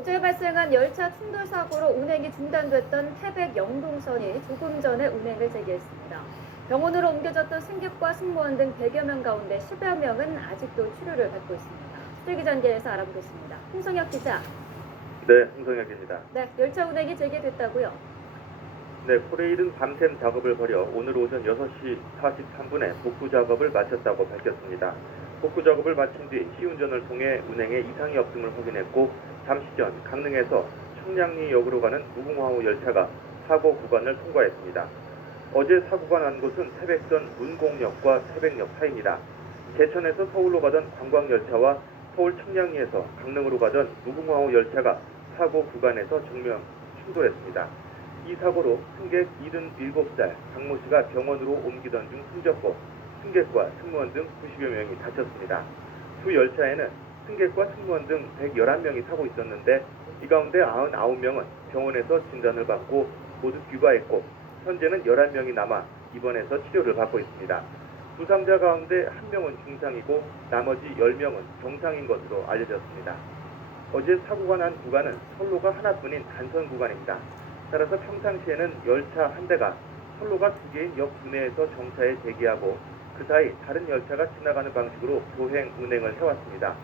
어제 발생한 열차 충돌 사고로 운행이 중단됐던 태백 영동선이 조금 전에 운행을 재개했습니다. 병원으로 옮겨졌던 승객과 승무원 등 100여 명 가운데 10여 명은 아직도 치료를 받고 있습니다. 수질기 전개에서 알아보겠습니다. 홍성혁 기자. 네, 홍성혁입니다. 네, 열차 운행이 재개됐다고요? 네, 코레일은 밤샘 작업을 벌여 오늘 오전 6시 43분에 복구 작업을 마쳤다고 밝혔습니다. 복구 작업을 마친 뒤 시운전을 통해 운행에 이상이 없음을 확인했고 잠시 전 강릉에서 청량리역으로 가는 무궁화호 열차가 사고 구간을 통과했습니다. 어제 사고가 난 곳은 태백선 문곡역과 태백역 사이입니다. 제천에서 서울로 가던 관광열차와 서울 청량리에서 강릉으로 가던 무궁화호 열차가 사고 구간에서 정면 충돌했습니다. 이 사고로 승객 77살 박모 씨가 병원으로 옮기던 중 숨졌고 승객과 승무원 등 90여 명이 다쳤습니다. 두 열차에는 승객과 승무원 등 111명이 타고 있었는데 이 가운데 99명은 병원에서 진단을 받고 모두 귀가했고 현재는 11명이 남아 입원해서 치료를 받고 있습니다. 부상자 가운데 1명은 중상이고 나머지 10명은 정상인 것으로 알려졌습니다. 어제 사고가 난 구간은 선로가 하나뿐인 단선 구간입니다. 따라서 평상시에는 열차 한 대가 선로가 2개인 역 구내에서 정차에 대기하고 그 사이 다른 열차가 지나가는 방식으로 교행 운행을 해왔습니다.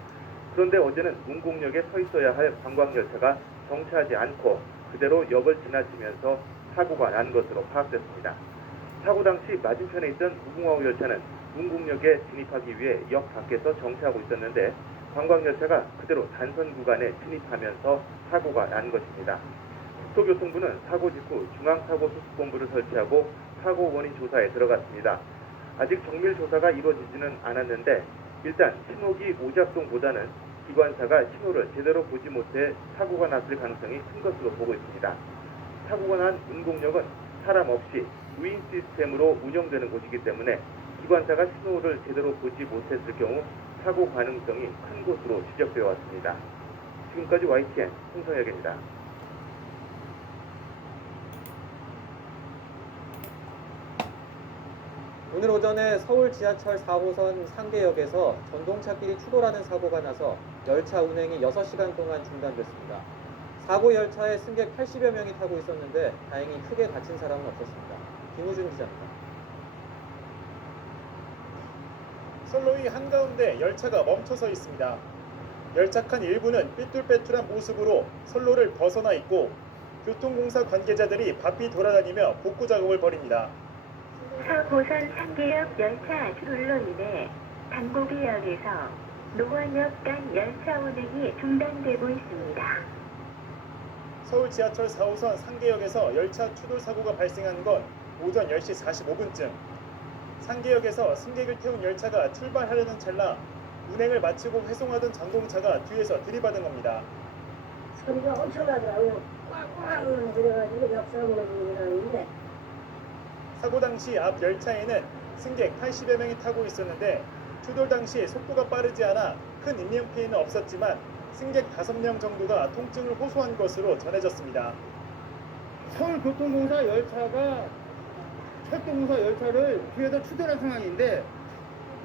그런데 어제는 문곡역에 서 있어야 할 관광열차가 정차하지 않고 그대로 역을 지나치면서 사고가 난 것으로 파악됐습니다. 사고 당시 맞은편에 있던 무궁화호 열차는 문곡역에 진입하기 위해 역 밖에서 정차하고 있었는데 관광열차가 그대로 단선 구간에 진입하면서 사고가 난 것입니다. 국토교통부는 사고 직후 중앙사고수습본부를 설치하고 사고 원인 조사에 들어갔습니다. 아직 정밀 조사가 이루어지지는 않았는데 일단 신호기 오작동보다는 기관사가 신호를 제대로 보지 못해 사고가 났을 가능성이 큰 것으로 보고 있습니다. 사고가 난 문곡역은 사람 없이 무인 시스템으로 운영되는 곳이기 때문에 기관사가 신호를 제대로 보지 못했을 경우 사고 가능성이 큰 것으로 지적되어 왔습니다. 지금까지 YTN 홍성혁입니다. 오늘 오전에 서울 지하철 4호선 상계역에서 전동차끼리 추돌하는 사고가 나서 열차 운행이 6시간 동안 중단됐습니다. 사고 열차에 승객 80여 명이 타고 있었는데 다행히 크게 다친 사람은 없었습니다. 김우준 기자입니다. 선로위 한가운데 열차가 멈춰서 있습니다. 열차 칸 일부는 삐뚤빼뚤한 모습으로 선로를 벗어나 있고 교통공사 관계자들이 바삐 돌아다니며 복구 작업을 벌입니다. 4호선 상계역 열차 추돌로 인해 단고비역에서 노원역 간 열차 운행이 중단되고 있습니다. 서울 지하철 4호선 상계역에서 열차 추돌 사고가 발생한 건 오전 10시 45분쯤. 상계역에서 승객을 태운 열차가 출발하려는 찰나 운행을 마치고 회송하던 전동차가 뒤에서 들이받은 겁니다. 소리가 엄청나더라고요. 꽝꽝 그래가지고 역사문을 일어나는데 사고 당시 앞 열차에는 승객 80여 명이 타고 있었는데 추돌 당시 속도가 빠르지 않아 큰 인명피해는 없었지만 승객 5명 정도가 통증을 호소한 것으로 전해졌습니다. 서울교통공사 열차가 철도공사 열차를 뒤에서 추돌한 상황인데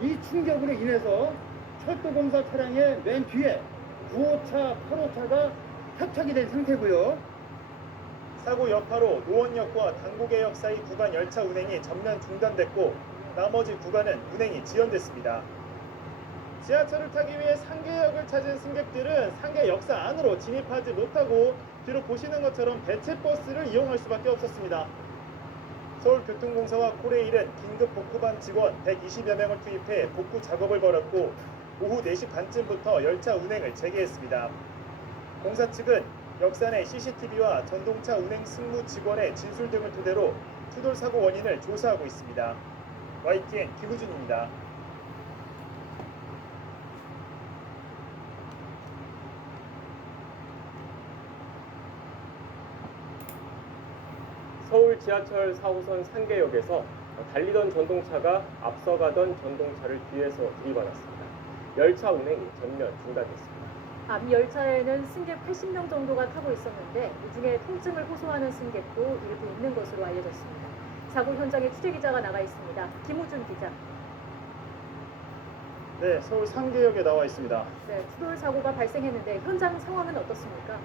이 충격으로 인해서 철도공사 차량의 맨 뒤에 9호차, 8호차가 탈착이 된 상태고요. 사고 여파로 노원역과 당고개역 사이 구간 열차 운행이 전면 중단됐고 나머지 구간은 운행이 지연됐습니다. 지하철을 타기 위해 상계역을 찾은 승객들은 상계 역사 안으로 진입하지 못하고 뒤로 보시는 것처럼 대체버스를 이용할 수밖에 없었습니다. 서울교통공사와 코레일은 긴급 복구반 직원 120여 명을 투입해 복구 작업을 벌였고 오후 4시 반쯤부터 열차 운행을 재개했습니다. 공사 측은 역사 내 CCTV와 전동차 운행 승무 직원의 진술 등을 토대로 추돌 사고 원인을 조사하고 있습니다. YTN 김우준입니다. 서울 지하철 4호선 상계역에서 달리던 전동차가 앞서가던 전동차를 뒤에서 들이받았습니다. 열차 운행이 전면 중단됐습니다. 앞 열차에는 승객 80명 정도가 타고 있었는데 이 중에 통증을 호소하는 승객도 일부 있는 것으로 알려졌습니다. 사고 현장에 취재기자가 나가 있습니다. 김우준 기자. 네, 서울 상계역에 나와 있습니다. 네, 추돌 사고가 발생했는데 현장 상황은 어떻습니까?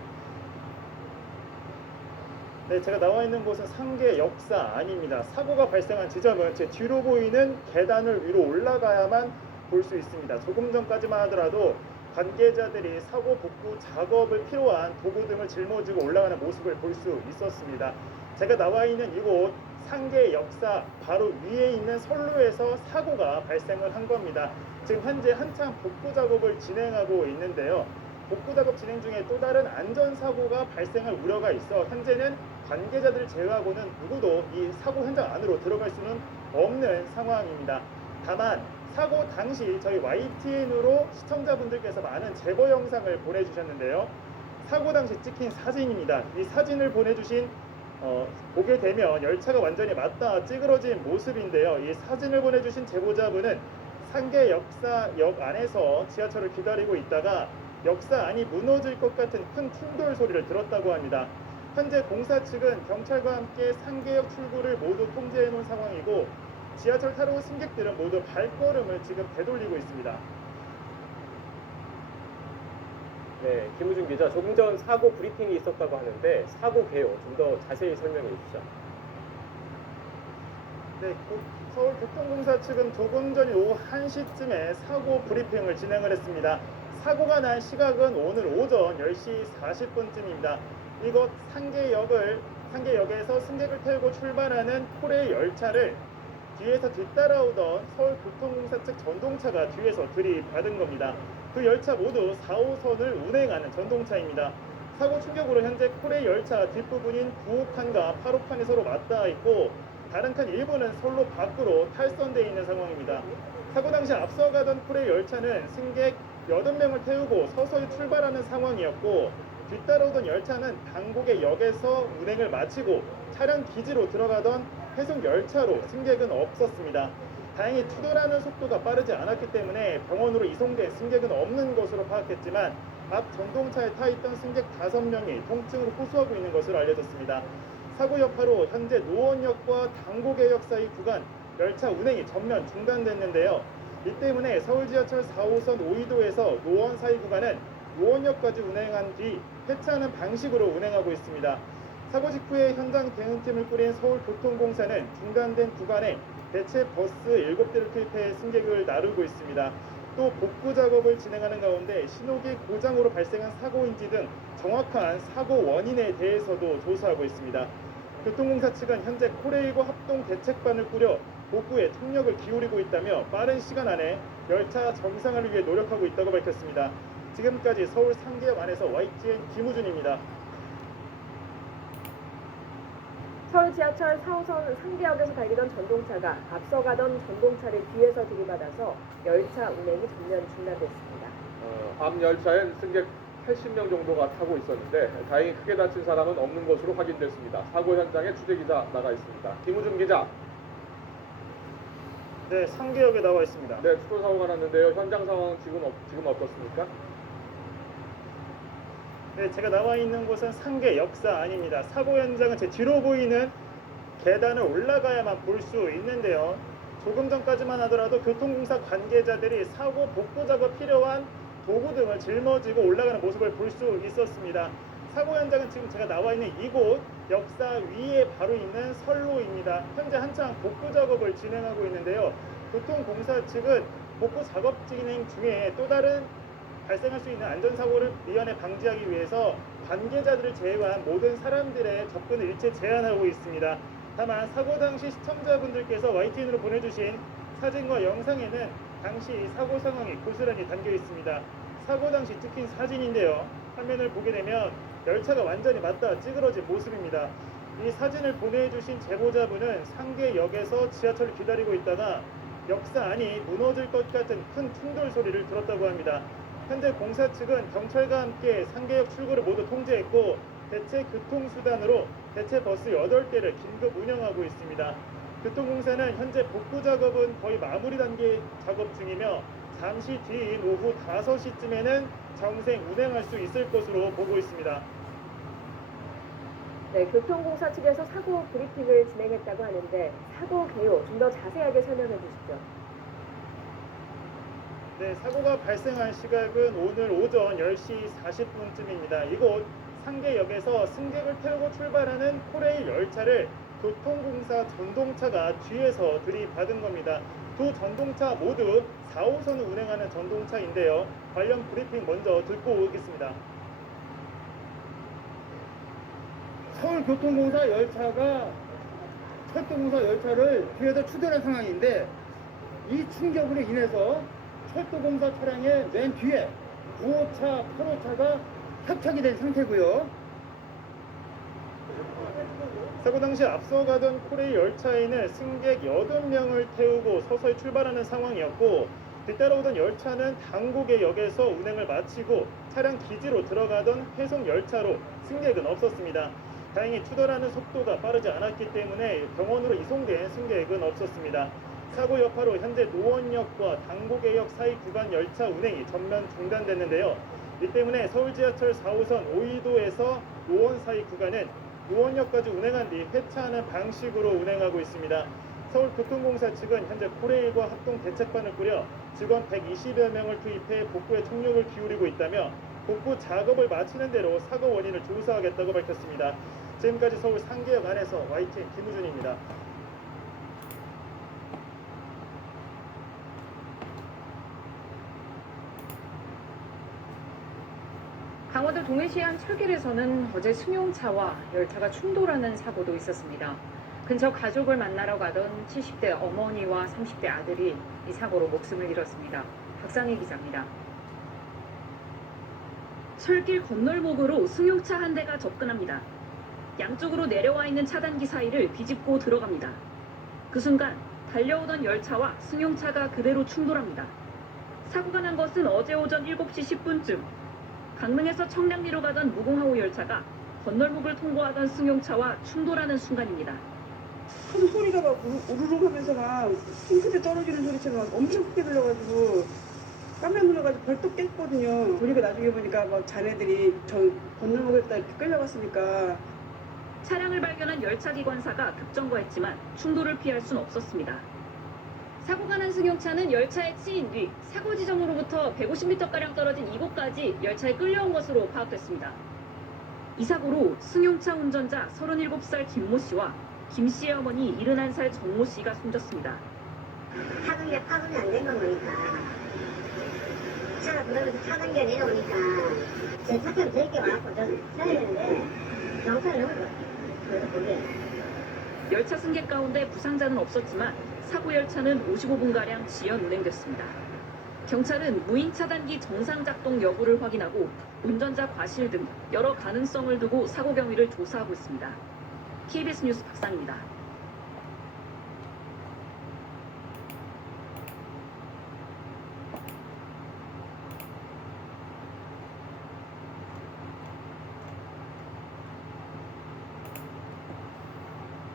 네, 제가 나와 있는 곳은 상계 역사 아닙니다. 사고가 발생한 지점은 제 뒤로 보이는 계단을 위로 올라가야만 볼 수 있습니다. 조금 전까지만 하더라도 관계자들이 사고 복구 작업을 필요한 도구 등을 짊어지고 올라가는 모습을 볼 수 있었습니다. 제가 나와 있는 이곳 상계 역사 바로 위에 있는 선로에서 사고가 발생을 한 겁니다. 지금 현재 한창 복구 작업을 진행하고 있는데요. 복구 작업 진행 중에 또 다른 안전사고가 발생할 우려가 있어 현재는 관계자들을 제외하고는 누구도 이 사고 현장 안으로 들어갈 수는 없는 상황입니다. 다만 사고 당시 저희 YTN으로 시청자분들께서 많은 제보 영상을 보내주셨는데요. 사고 당시 찍힌 사진입니다. 이 사진을 보내주신 보게 되면 열차가 완전히 맞닿아 찌그러진 모습인데요. 이 사진을 보내주신 제보자분은 상계 역사역 안에서 지하철을 기다리고 있다가 역사 안이 무너질 것 같은 큰 충돌 소리를 들었다고 합니다. 현재 공사 측은 경찰과 함께 상계역 출구를 모두 통제해 놓은 상황이고 지하철 타러 온 승객들은 모두 발걸음을 지금 되돌리고 있습니다. 네, 김우준 기자, 조금 전 사고 브리핑이 있었다고 하는데 사고 개요 좀 더 자세히 설명해 주시죠. 네, 서울교통공사 측은 조금 전 오후 1시쯤에 사고 브리핑을 진행을 했습니다. 사고가 난 시각은 오늘 오전 10시 40분쯤입니다. 이곳 상계역에서 승객을 태우고 출발하는 코레일 열차를 뒤에서 뒤따라오던 서울교통공사 측 전동차가 뒤에서 들이받은 겁니다. 그 열차 모두 4호선을 운행하는 전동차입니다. 사고 충격으로 현재 코레일 열차 뒷부분인 9호칸과 8호칸이 서로 맞닿아 있고 다른 칸 일부는 선로 밖으로 탈선되어 있는 상황입니다. 사고 당시 앞서가던 코레일 열차는 승객 8명을 태우고 서서히 출발하는 상황이었고 뒤따라오던 열차는 당곡의 역에서 운행을 마치고 차량 기지로 들어가던 회속 열차로 승객은 없었습니다. 다행히 추돌하는 속도가 빠르지 않았기 때문에 병원으로 이송된 승객은 없는 것으로 파악했지만 앞 전동차에 타 있던 승객 5명이 통증으로 호소하고 있는 것으로 알려졌습니다. 사고 여파로 현재 노원역과 당곡의역 사이 구간 열차 운행이 전면 중단됐는데요. 이 때문에 서울지하철 4호선 오이도에서 노원 사이 구간은 노원역까지 운행한 뒤 폐차하는 방식으로 운행하고 있습니다. 사고 직후에 현장 대응팀을 꾸린 서울교통공사는 중단된 구간에 대체 버스 7대를 투입해 승객을 나르고 있습니다. 또 복구 작업을 진행하는 가운데 신호기 고장으로 발생한 사고인지 등 정확한 사고 원인에 대해서도 조사하고 있습니다. 교통공사 측은 현재 코레일과 합동 대책반을 꾸려 복구에 총력을 기울이고 있다며 빠른 시간 안에 열차 정상화를 위해 노력하고 있다고 밝혔습니다. 지금까지 서울 상계역 안에서 YTN 김우준입니다. 서울 지하철 4호선 상계역에서 달리던 전동차가 앞서가던 전동차를 뒤에서 들이받아서 열차 운행이 전면 중단됐습니다. 앞 열차엔 승객 80명 정도가 타고 있었는데 다행히 크게 다친 사람은 없는 것으로 확인됐습니다. 사고 현장에 취재 기자 나가 있습니다. 김우준 기자. 네, 상계역에 나와 있습니다. 네, 추돌 사고가 났는데요. 현장 상황은 지금 어떻습니까? 네, 제가 나와 있는 곳은 상계 역사 아닙니다. 사고 현장은 제 뒤로 보이는 계단을 올라가야만 볼 수 있는데요. 조금 전까지만 하더라도 교통공사 관계자들이 사고 복구 작업 필요한 도구 등을 짊어지고 올라가는 모습을 볼 수 있었습니다. 사고 현장은 지금 제가 나와 있는 이곳 역사 위에 바로 있는 선로입니다. 현재 한창 복구 작업을 진행하고 있는데요. 교통공사 측은 복구 작업 진행 중에 또 다른 발생할 수 있는 안전사고를 미연에 방지하기 위해서 관계자들을 제외한 모든 사람들의 접근을 일체 제한하고 있습니다. 다만 사고 당시 시청자분들께서 YTN으로 보내주신 사진과 영상에는 당시 사고 상황이 고스란히 담겨 있습니다. 사고 당시 찍힌 사진인데요. 화면을 보게 되면 열차가 완전히 맞닿아 찌그러진 모습입니다. 이 사진을 보내주신 제보자분은 상계역에서 지하철을 기다리고 있다가 역사 안이 무너질 것 같은 큰 충돌 소리를 들었다고 합니다. 현재 공사 측은 경찰과 함께 상계역 출구를 모두 통제했고 대체 교통수단으로 대체 버스 8대를 긴급 운영하고 있습니다. 교통공사는 현재 복구 작업은 거의 마무리 단계 작업 중이며 잠시 뒤인 오후 5시쯤에는 정생 운행할 수 있을 것으로 보고 있습니다. 네, 교통공사 측에서 사고 브리핑을 진행했다고 하는데 사고 개요 좀 더 자세하게 설명해 주시죠. 네, 사고가 발생한 시각은 오늘 오전 10시 40분쯤입니다. 이곳 상계역에서 승객을 태우고 출발하는 코레일 열차를 교통공사 전동차가 뒤에서 들이받은 겁니다. 두 전동차 모두 4호선을 운행하는 전동차인데요. 관련 브리핑 먼저 듣고 오겠습니다. 서울교통공사 열차가 철도공사 열차를 뒤에서 추돌한 상황인데 이 충격으로 인해서 철도공사 차량의 맨 뒤에 9호차, 8호차가 협착이 된 상태고요. 사고 당시 앞서가던 코레일 열차에는 승객 80명을 태우고 서서히 출발하는 상황이었고 뒤따라오던 열차는 당국의역에서 운행을 마치고 차량 기지로 들어가던 회송 열차로 승객은 없었습니다. 다행히 추돌하는 속도가 빠르지 않았기 때문에 병원으로 이송된 승객은 없었습니다. 사고 여파로 현재 노원역과 당국의역 사이 구간 열차 운행이 전면 중단됐는데요. 이 때문에 서울지하철 4호선 오이도에서 노원 사이 구간은 노원역까지 운행한 뒤 폐차하는 방식으로 운행하고 있습니다. 서울교통공사 측은 현재 코레일과 합동 대책반을 꾸려 직원 120여 명을 투입해 복구에 총력을 기울이고 있다며 복구 작업을 마치는 대로 사고 원인을 조사하겠다고 밝혔습니다. 지금까지 서울 상계역 안에서 YTN 김우준입니다. 강원도 동해시 한 철길에서는 어제 승용차와 열차가 충돌하는 사고도 있었습니다. 근처 가족을 만나러 가던 70대 어머니와 30대 아들이 이 사고로 목숨을 잃었습니다. 박상희 기자입니다. 철길 건널목으로 승용차 한 대가 접근합니다. 양쪽으로 내려와 있는 차단기 사이를 비집고 들어갑니다. 그 순간 달려오던 열차와 승용차가 그대로 충돌합니다. 사고가 난 것은 어제 오전 7시 10분쯤 강릉에서 청량리로 가던 무궁화호 열차가 건널목을 통과하던 승용차와 충돌하는 순간입니다. 하도 소리가 막 우르르 하면서 막 핑크대 떨어지는 소리처럼 엄청 크게 들려가지고 깜짝 놀라가지고 벌떡 깼거든요. 우리가 나중에 보니까 막 자네들이 저 건널목에다 이렇게 끌려갔으니까. 차량을 발견한 열차 기관사가 급정거했지만 충돌을 피할 순 없었습니다. 사고가 난 승용차는 열차에 치인 뒤 사고 지점으로부터 150m가량 떨어진 이곳까지 열차에 끌려온 것으로 파악됐습니다. 이 사고로 승용차 운전자 37살 김모 씨와 김 씨의 어머니 71살 정모 씨가 숨졌습니다. 차단기가 파손이 안 된 건 보니까 차가 그러면서 차단기가 내려오니까 제 차처럼 저렇게 와갖고 저는 살렸는데 경찰을 넘은 것 같아요. 그래서 거기에 열차 승객 가운데 부상자는 없었지만 사고 열차는 55분가량 지연 운행됐습니다. 경찰은 무인 차단기 정상 작동 여부를 확인하고 운전자 과실 등 여러 가능성을 두고 사고 경위를 조사하고 있습니다. KBS 뉴스 박상입니다.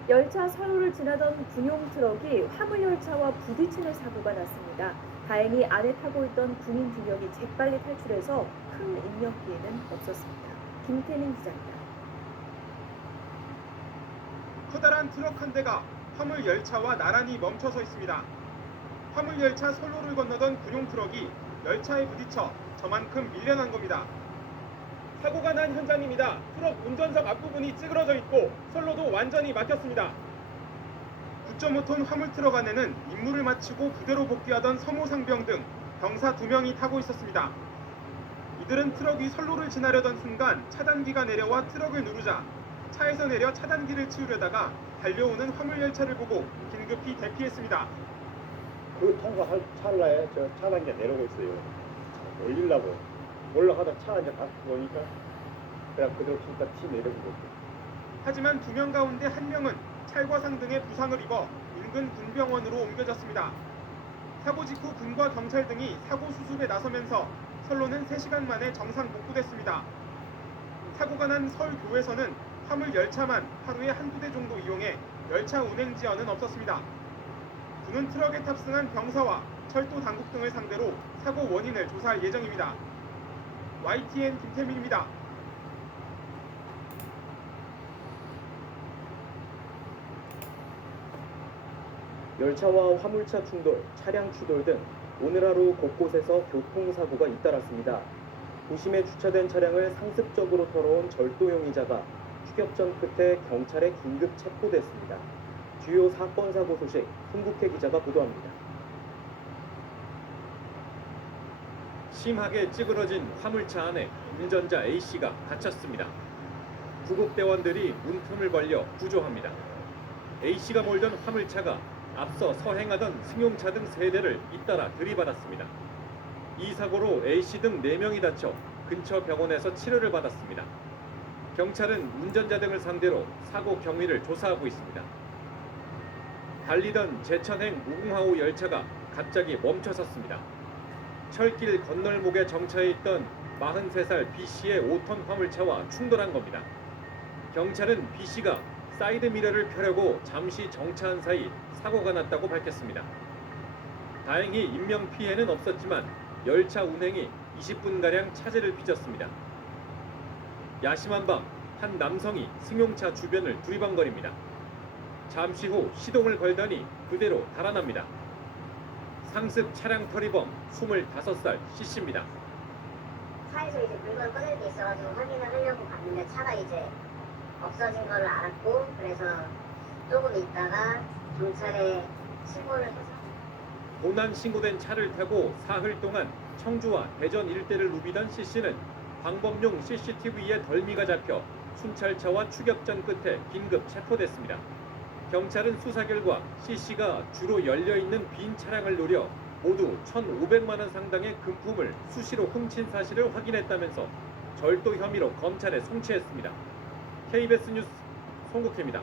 열차 선로를 지나던 군용 트럭이 화물 열차와 부딪히는 사고가 났습니다. 다행히 안에 타고 있던 군인 2명이 재빨리 탈출해서 큰 인명 피해는 없었습니다. 김태민 기자입니다. 커다란 트럭 한 대가 화물 열차와 나란히 멈춰서 있습니다. 화물 열차 선로를 건너던 군용 트럭이 열차에 부딪혀 저만큼 밀려난 겁니다. 사고가 난 현장입니다. 트럭 운전석 앞부분이 찌그러져 있고 선로도 완전히 막혔습니다. 9.5톤 화물 트럭 안에는 임무를 마치고 부대로 복귀하던 서모상병 등 병사 2명이 타고 있었습니다. 이들은 트럭이 선로를 지나려던 순간 차단기가 내려와 트럭을 누르자 차에서 내려 차단기를 치우려다가 달려오는 화물 열차를 보고 긴급히 대피했습니다. 그 통과할 찰나에 저 차단기가 내려오고 있어요. 올리려고 올라가다 차 이제 가서 보니까 그냥 그대로 진짜 티 내려오고 있어요. 하지만 2명 가운데 1명은 찰과상 등의 부상을 입어 인근 군병원으로 옮겨졌습니다. 사고 직후 군과 경찰 등이 사고 수습에 나서면서 선로는 3시간 만에 정상 복구됐습니다. 사고가 난 서울교에서는 화물 열차만 하루에 한두 대 정도 이용해 열차 운행 지연은 없었습니다. 군은 트럭에 탑승한 병사와 철도 당국 등을 상대로 사고 원인을 조사할 예정입니다. YTN 김태민입니다. 열차와 화물차 충돌, 차량 추돌 등 오늘 하루 곳곳에서 교통사고가 잇따랐습니다. 도심에 주차된 차량을 상습적으로 털어온 절도 용의자가 추격전 끝에 경찰에 긴급 체포됐습니다. 주요 사건 사고 소식 손국혜 기자가 보도합니다. 심하게 찌그러진 화물차 안에 운전자 A씨가 갇혔습니다. 구급대원들이 문틈을 벌려 구조합니다. A씨가 몰던 화물차가 앞서 서행하던 승용차 등 3대를 잇따라 들이받았습니다. 이 사고로 A씨 등 4명이 다쳐 근처 병원에서 치료를 받았습니다. 경찰은 운전자 등을 상대로 사고 경위를 조사하고 있습니다. 달리던 제천행 무궁화호 열차가 갑자기 멈춰섰습니다. 철길 건널목에 정차해 있던 43살 B씨의 5톤 화물차와 충돌한 겁니다. 경찰은 B씨가 사이드 미러를 펴려고 잠시 정차한 사이 사고가 났다고 밝혔습니다. 다행히 인명피해는 없었지만 열차 운행이 20분가량 차질을 빚었습니다. 야심한 밤 한 남성이 승용차 주변을 두리번거립니다. 잠시 후 시동을 걸더니 그대로 달아납니다. 상습 차량 처리범 25살 C씨입니다. 차에서 이제 물건 꺼낼 게 있어가지고 확인을 하려고 갔는데 차가 이제 없어진 거를 알았고, 그래서 조금 있다가 경찰에 신고를 해서 고난 신고된 차를 타고 사흘 동안 청주와 대전 일대를 누비던 C씨는 방범용 CCTV에 덜미가 잡혀 순찰차와 추격전 끝에 긴급 체포됐습니다. 경찰은 수사 결과 C씨가 주로 열려있는 빈 차량을 노려 모두 1,500만 원 상당의 금품을 수시로 훔친 사실을 확인했다면서 절도 혐의로 검찰에 송치했습니다. KBS 뉴스 송국혜입니다.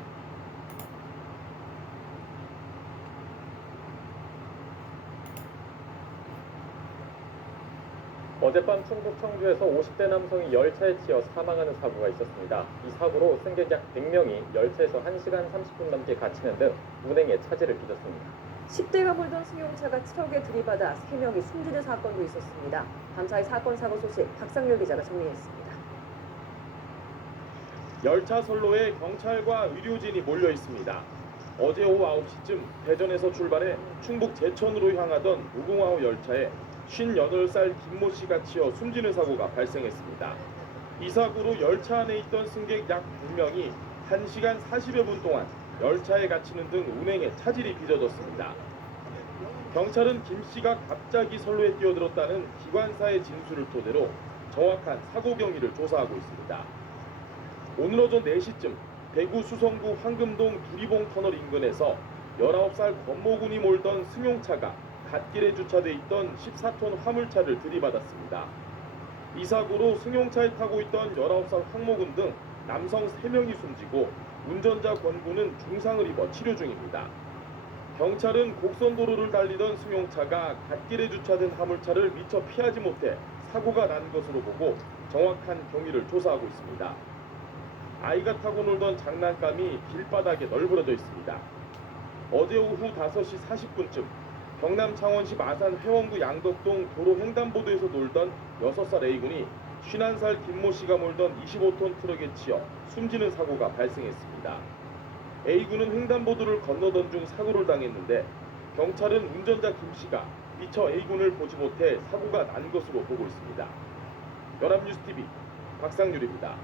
어젯밤 충북 청주에서 50대 남성이 열차에 치여 사망하는 사고가 있었습니다. 이 사고로 승객 약 100명이 열차에서 1시간 30분 넘게 갇히는 등 운행에 차질을 빚었습니다. 10대가 몰던 승용차가 트럭에 들이받아 3명이 숨지는 사건도 있었습니다. 밤사이 사건 사고 소식 박상렬 기자가 정리했습니다. 열차 선로에 경찰과 의료진이 몰려 있습니다. 어제 오후 9시쯤 대전에서 출발해 충북 제천으로 향하던 무궁화호 열차에 58살 김모 씨가 치여 숨지는 사고가 발생했습니다. 이 사고로 열차 안에 있던 승객 약 100명이 1시간 40여 분 동안 열차에 갇히는 등 운행에 차질이 빚어졌습니다. 경찰은 김 씨가 갑자기 선로에 뛰어들었다는 기관사의 진술을 토대로 정확한 사고 경위를 조사하고 있습니다. 오늘 오전 4시쯤 대구 수성구 황금동 두리봉 터널 인근에서 19살 권모군이 몰던 승용차가 갓길에 주차돼 있던 14톤 화물차를 들이받았습니다. 이 사고로 승용차에 타고 있던 19살 황모군 등 남성 3명이 숨지고 운전자 권군은 중상을 입어 치료 중입니다. 경찰은 곡선도로를 달리던 승용차가 갓길에 주차된 화물차를 미처 피하지 못해 사고가 난 것으로 보고 정확한 경위를 조사하고 있습니다. 아이가 타고 놀던 장난감이 길바닥에 널브러져 있습니다. 어제 오후 5시 40분쯤 경남 창원시 마산 회원구 양덕동 도로 횡단보도에서 놀던 6살 A군이 51살 김모 씨가 몰던 25톤 트럭에 치여 숨지는 사고가 발생했습니다. A군은 횡단보도를 건너던 중 사고를 당했는데 경찰은 운전자 김 씨가 미처 A군을 보지 못해 사고가 난 것으로 보고 있습니다. 연합뉴스TV 박상률입니다.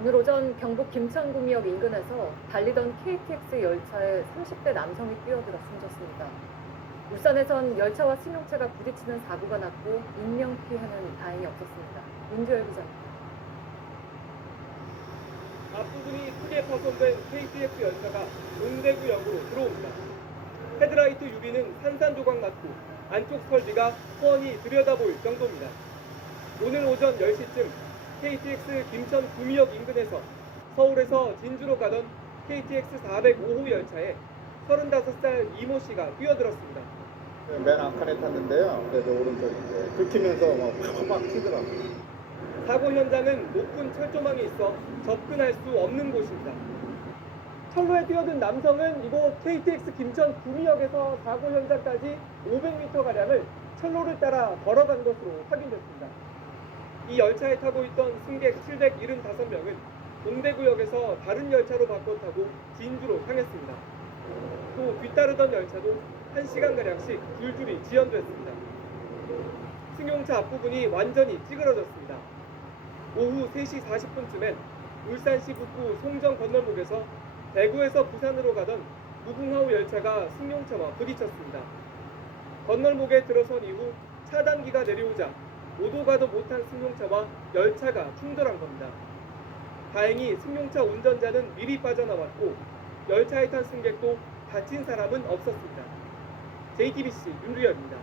오늘 오전 경북 김천구미역 인근에서 달리던 KTX 열차에 30대 남성이 뛰어들어 숨졌습니다. 울산에선 열차와 승용차가 부딪히는 사고가 났고 인명피해는 다행히 없었습니다. 윤주열 기자입니다. 앞부분이 크게 파손된 KTX 열차가 용대구역으로 들어옵니다. 헤드라이트 유리는 산산조각 났고 안쪽 설비가 훤히 들여다보일 정도입니다. 오늘 오전 10시쯤 KTX 김천 구미역 인근에서 서울에서 진주로 가던 KTX 405호 열차에 35살 이모 씨가 뛰어들었습니다. 맨 앞칸에 탔는데요. 그래서 오른쪽인데 긁히면서 막 튀더라고요. 사고 현장은 높은 철조망이 있어 접근할 수 없는 곳입니다. 철로에 뛰어든 남성은 이곳 KTX 김천 구미역에서 사고 현장까지 500m가량을 철로를 따라 걸어간 것으로 확인됐습니다. 이 열차에 타고 있던 승객 775명은 동대구역에서 다른 열차로 바꿔 타고 진주로 향했습니다. 또 뒤따르던 열차도 1시간가량씩 줄줄이 지연됐습니다. 승용차 앞부분이 완전히 찌그러졌습니다. 오후 3시 40분쯤엔 울산시 북부 송정 건널목에서 대구에서 부산으로 가던 무궁화호 열차가 승용차와 부딪혔습니다. 건널목에 들어선 이후 차단기가 내려오자 오도 가도 못한 승용차와 열차가 충돌한 겁니다. 다행히 승용차 운전자는 미리 빠져나왔고 열차에 탄 승객도 다친 사람은 없었습니다. JTBC 윤두열입니다.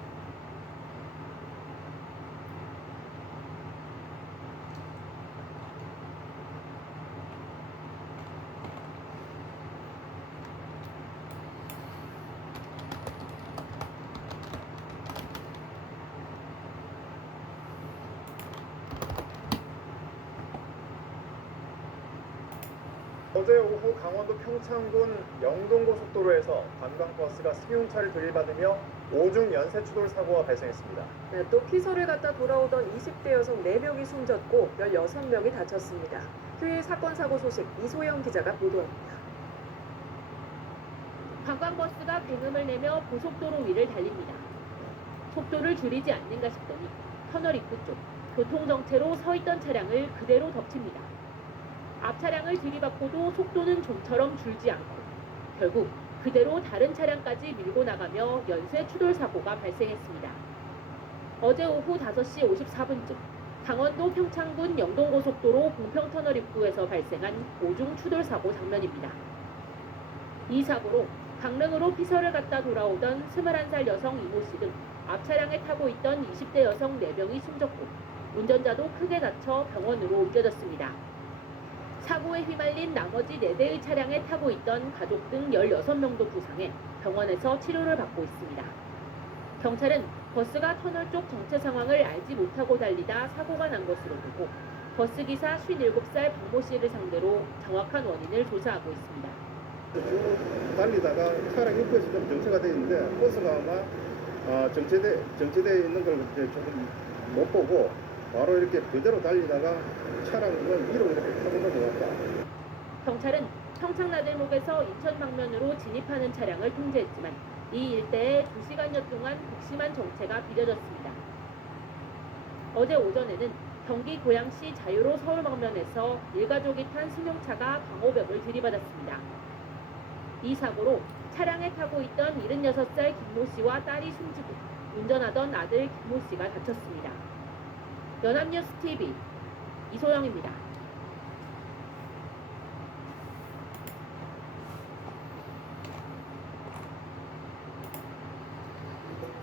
어제 오후 강원도 평창군 영동고속도로에서 관광버스가 승용차를 들이받으며 오중 연쇄 추돌 사고가 발생했습니다. 네, 또 피서를 갔다 돌아오던 20대 여성 4명이 숨졌고 16명이 다쳤습니다. 휴일 사건 사고 소식 이소영 기자가 보도합니다. 관광버스가 굉음을 내며 고속도로 위를 달립니다. 속도를 줄이지 않는가 싶더니 터널 입구 쪽 교통정체로 서 있던 차량을 그대로 덮칩니다. 앞 차량을 들이받고도 속도는 좀처럼 줄지 않고 결국 그대로 다른 차량까지 밀고 나가며 연쇄 추돌 사고가 발생했습니다. 어제 오후 5시 54분쯤 강원도 평창군 영동고속도로 공평터널 입구에서 발생한 오중 추돌 사고 장면입니다. 이 사고로 강릉으로 피서를 갔다 돌아오던 21살 여성 이모 씨 등 앞 차량에 타고 있던 20대 여성 4명이 숨졌고 운전자도 크게 다쳐 병원으로 옮겨졌습니다. 사고에 휘말린 나머지 4대의 차량에 타고 있던 가족 등 16명도 부상해 병원에서 치료를 받고 있습니다. 경찰은 버스가 터널 쪽 정체 상황을 알지 못하고 달리다 사고가 난 것으로 보고 버스기사 57살 박모 씨를 상대로 정확한 원인을 조사하고 있습니다. 쭉 달리다가 차량 옆에서 좀 정체가 되어 있는데 버스가 아마 정체되어 있는 걸 이제 조금 못 보고 바로 이렇게 그대로 달리다가 차량을 위로 이렇게 타고 넘어갔다. 경찰은 평창나들목에서 인천 방면으로 진입하는 차량을 통제했지만 이 일대에 2시간여 동안 극심한 정체가 빚어졌습니다. 어제 오전에는 경기 고양시 자유로 서울 방면에서 일가족이 탄 승용차가 방호벽을 들이받았습니다. 이 사고로 차량에 타고 있던 76살 김모 씨와 딸이 숨지고 운전하던 아들 김모 씨가 다쳤습니다. 연합뉴스 TV 이소영입니다.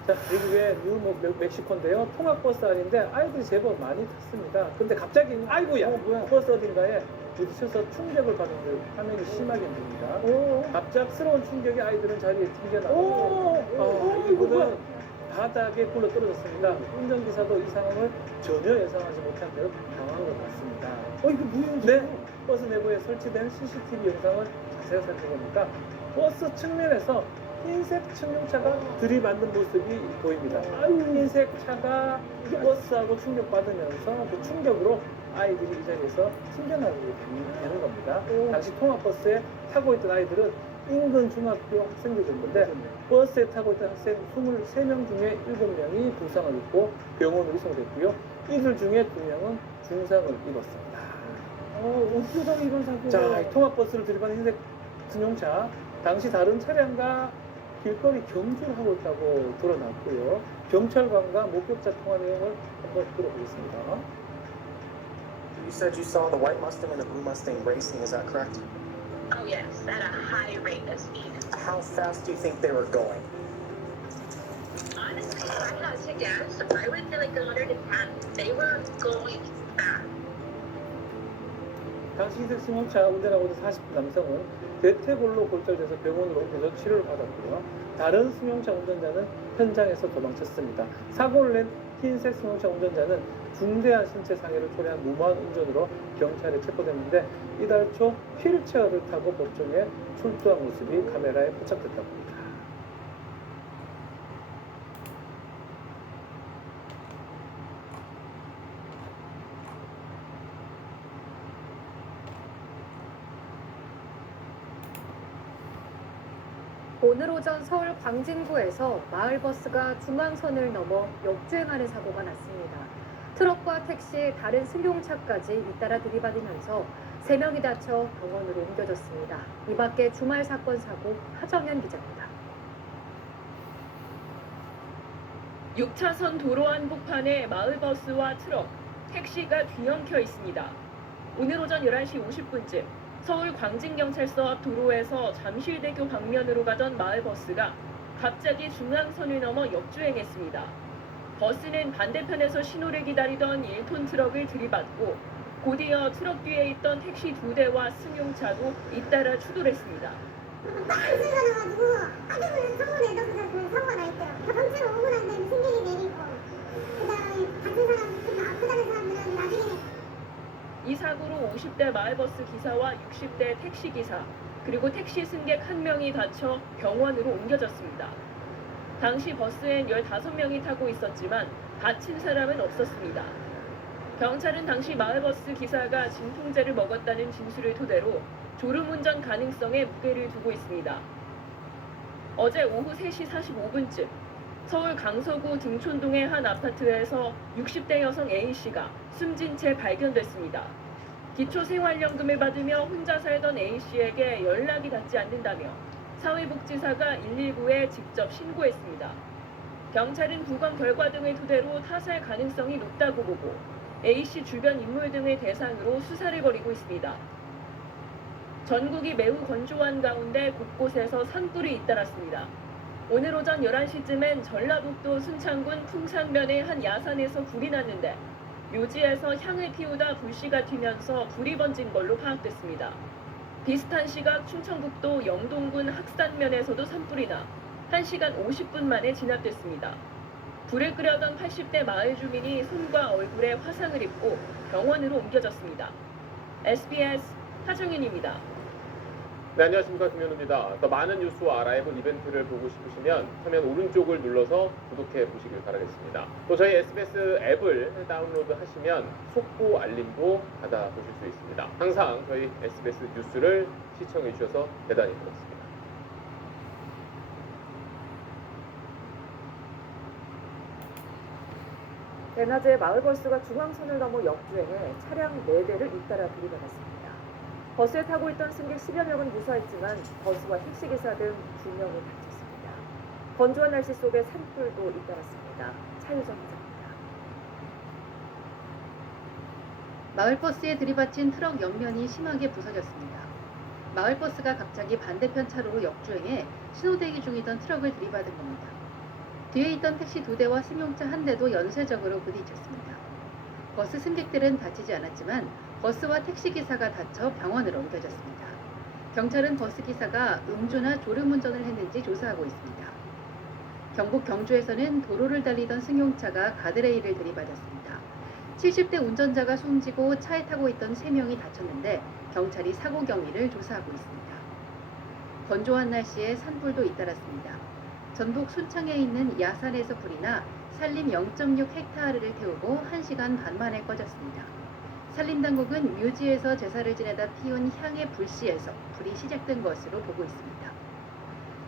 자, 미국의 뉴 멕시코인데요. 통학버스 안인데 아이들이 제법 많이 탔습니다. 근데 갑자기 아이고야 버스 어딘가에 부딪혀서 충격을 받은 화면이 심하게 흔듭니다. 갑작스러운 충격에 아이들은 자리에 튕겨나가고 이분은 바닥에 굴러 떨어졌습니다. 운전기사도 이 상황을 전혀 예상하지 못한 듯 당황한 것 같습니다. 이거 뭐예요? 네, 버스 내부에 설치된 CCTV 영상을 자세히 살펴보니까 버스 측면에서 흰색 승용차가 들이받는 모습이 보입니다. 흰색 차가 버스하고 충격받으면서 그 충격으로 아이들이 이 자리에서 튕겨나가게 되는 겁니다. 당시 통학버스에 타고 있던 아이들은 인근 중학교 학생들이었는데 버스에 타고 있던 학생 23명 중에 7명이 부상을 입고 병원으로 이송됐고요. 이들 중에 2명은 중상을 입었습니다. 어쩌다가 이런 사고가? 자, 이 통학버스를 들이받은 흰색 승용차 당시 다른 차량과 길거리 경주를 하고 있다고 드러났고요. 경찰관과 목격자 통화 내용을 한번 들어보겠습니다. You said you saw the white Mustang and the blue Mustang racing, is that correct? Oh yes, at a high rate of speed. How fast do you think they were going? Honestly, if I had to guess, I would say like 110. They were going fast. 당시 흰색 승용차 운전하고 있는 40대 남성은 대퇴골로 골절돼서 병원으로 옮겨져 치료를 받았고요. 다른 승용차 운전자는 현장에서 도망쳤습니다. 사고를 낸 흰색 승용차 운전자는 중대한 신체 상해를 초래한 무모한 운전으로 경찰에 체포됐는데 이달 초 휠체어를 타고 법정에 출두한 모습이 카메라에 포착됐다고 합니다. 오늘 오전 서울 광진구에서 마을버스가 중앙선을 넘어 역주행하는 사고가 났습니다. 트럭과 택시, 다른 승용차까지 잇따라 들이받으면서 3명이 다쳐 병원으로 옮겨졌습니다. 이 밖에 주말 사건 사고 하정현 기자입니다. 6차선 도로 한복판에 마을버스와 트럭, 택시가 뒤엉켜 있습니다. 오늘 오전 11시 50분쯤 서울 광진경찰서 앞 도로에서 잠실대교 방면으로 가던 마을버스가 갑자기 중앙선을 넘어 역주행했습니다. 버스는 반대편에서 신호를 기다리던 1톤 트럭을 들이받고 곧이어 트럭 뒤에 있던 택시 2대와 승용차도 잇따라 추돌했습니다. 박스가 나가지고 아주 창문에 넣어서 사고가 나 있대요. 경찰 오고 난 다음에 승객이 내리고 그다음에 다친 사람, 아프다는 사람들은 나중에. 이 사고로 50대 마을버스 기사와 60대 택시기사 그리고 택시 승객 1명이 다쳐 병원으로 옮겨졌습니다. 당시 버스엔 15명이 타고 있었지만 다친 사람은 없었습니다. 경찰은 당시 마을버스 기사가 진통제를 먹었다는 진술을 토대로 졸음운전 가능성에 무게를 두고 있습니다. 어제 오후 3시 45분쯤 서울 강서구 등촌동의 한 아파트에서 60대 여성 A씨가 숨진 채 발견됐습니다. 기초생활연금을 받으며 혼자 살던 A씨에게 연락이 닿지 않는다며 사회복지사가 119에 직접 신고했습니다. 경찰은 부검 결과 등을 토대로 타살 가능성이 높다고 보고 A씨 주변 인물 등을 대상으로 수사를 벌이고 있습니다. 전국이 매우 건조한 가운데 곳곳에서 산불이 잇따랐습니다. 오늘 오전 11시쯤엔 전라북도 순창군 풍산면의 한 야산에서 불이 났는데 묘지에서 향을 피우다 불씨가 튀면서 불이 번진 걸로 파악됐습니다. 비슷한 시각 충청북도 영동군 학산면에서도 산불이 나 1시간 50분 만에 진압됐습니다. 불을 끄려던 80대 마을 주민이 손과 얼굴에 화상을 입고 병원으로 옮겨졌습니다. SBS 하정윤입니다. 네, 안녕하십니까. 김현우입니다. 더 많은 뉴스와 라이브 이벤트를 보고 싶으시면 화면 오른쪽을 눌러서 구독해 보시길 바라겠습니다. 또 저희 SBS 앱을 다운로드 하시면 속보 알림도 받아보실 수 있습니다. 항상 저희 SBS 뉴스를 시청해 주셔서 대단히 고맙습니다. 대낮에 마을버스가 중앙선을 넘어 역주행해 차량 4대를 잇따라 들이받았습니다. 버스에 타고 있던 승객 10여 명은 무사했지만 버스와 택시기사 등 2명이 다쳤습니다. 건조한 날씨 속에 산불도 잇따랐습니다. 차유정 기자입니다. 마을버스에 들이받친 트럭 옆면이 심하게 부서졌습니다. 마을버스가 갑자기 반대편 차로로 역주행해 신호대기 중이던 트럭을 들이받은 겁니다. 뒤에 있던 택시 2대와 승용차 1대도 연쇄적으로 부딪혔습니다. 버스 승객들은 다치지 않았지만 버스와 택시기사가 다쳐 병원으로 옮겨졌습니다. 경찰은 버스기사가 음주나 졸음운전을 했는지 조사하고 있습니다. 경북 경주에서는 도로를 달리던 승용차가 가드레일을 들이받았습니다. 70대 운전자가 숨지고 차에 타고 있던 3명이 다쳤는데 경찰이 사고 경위를 조사하고 있습니다. 건조한 날씨에 산불도 잇따랐습니다. 전북 순창에 있는 야산에서 불이 나 산림 0.6헥타르를 태우고 1시간 반 만에 꺼졌습니다. 산림당국은 묘지에서 제사를 지내다 피운 향의 불씨에서 불이 시작된 것으로 보고 있습니다.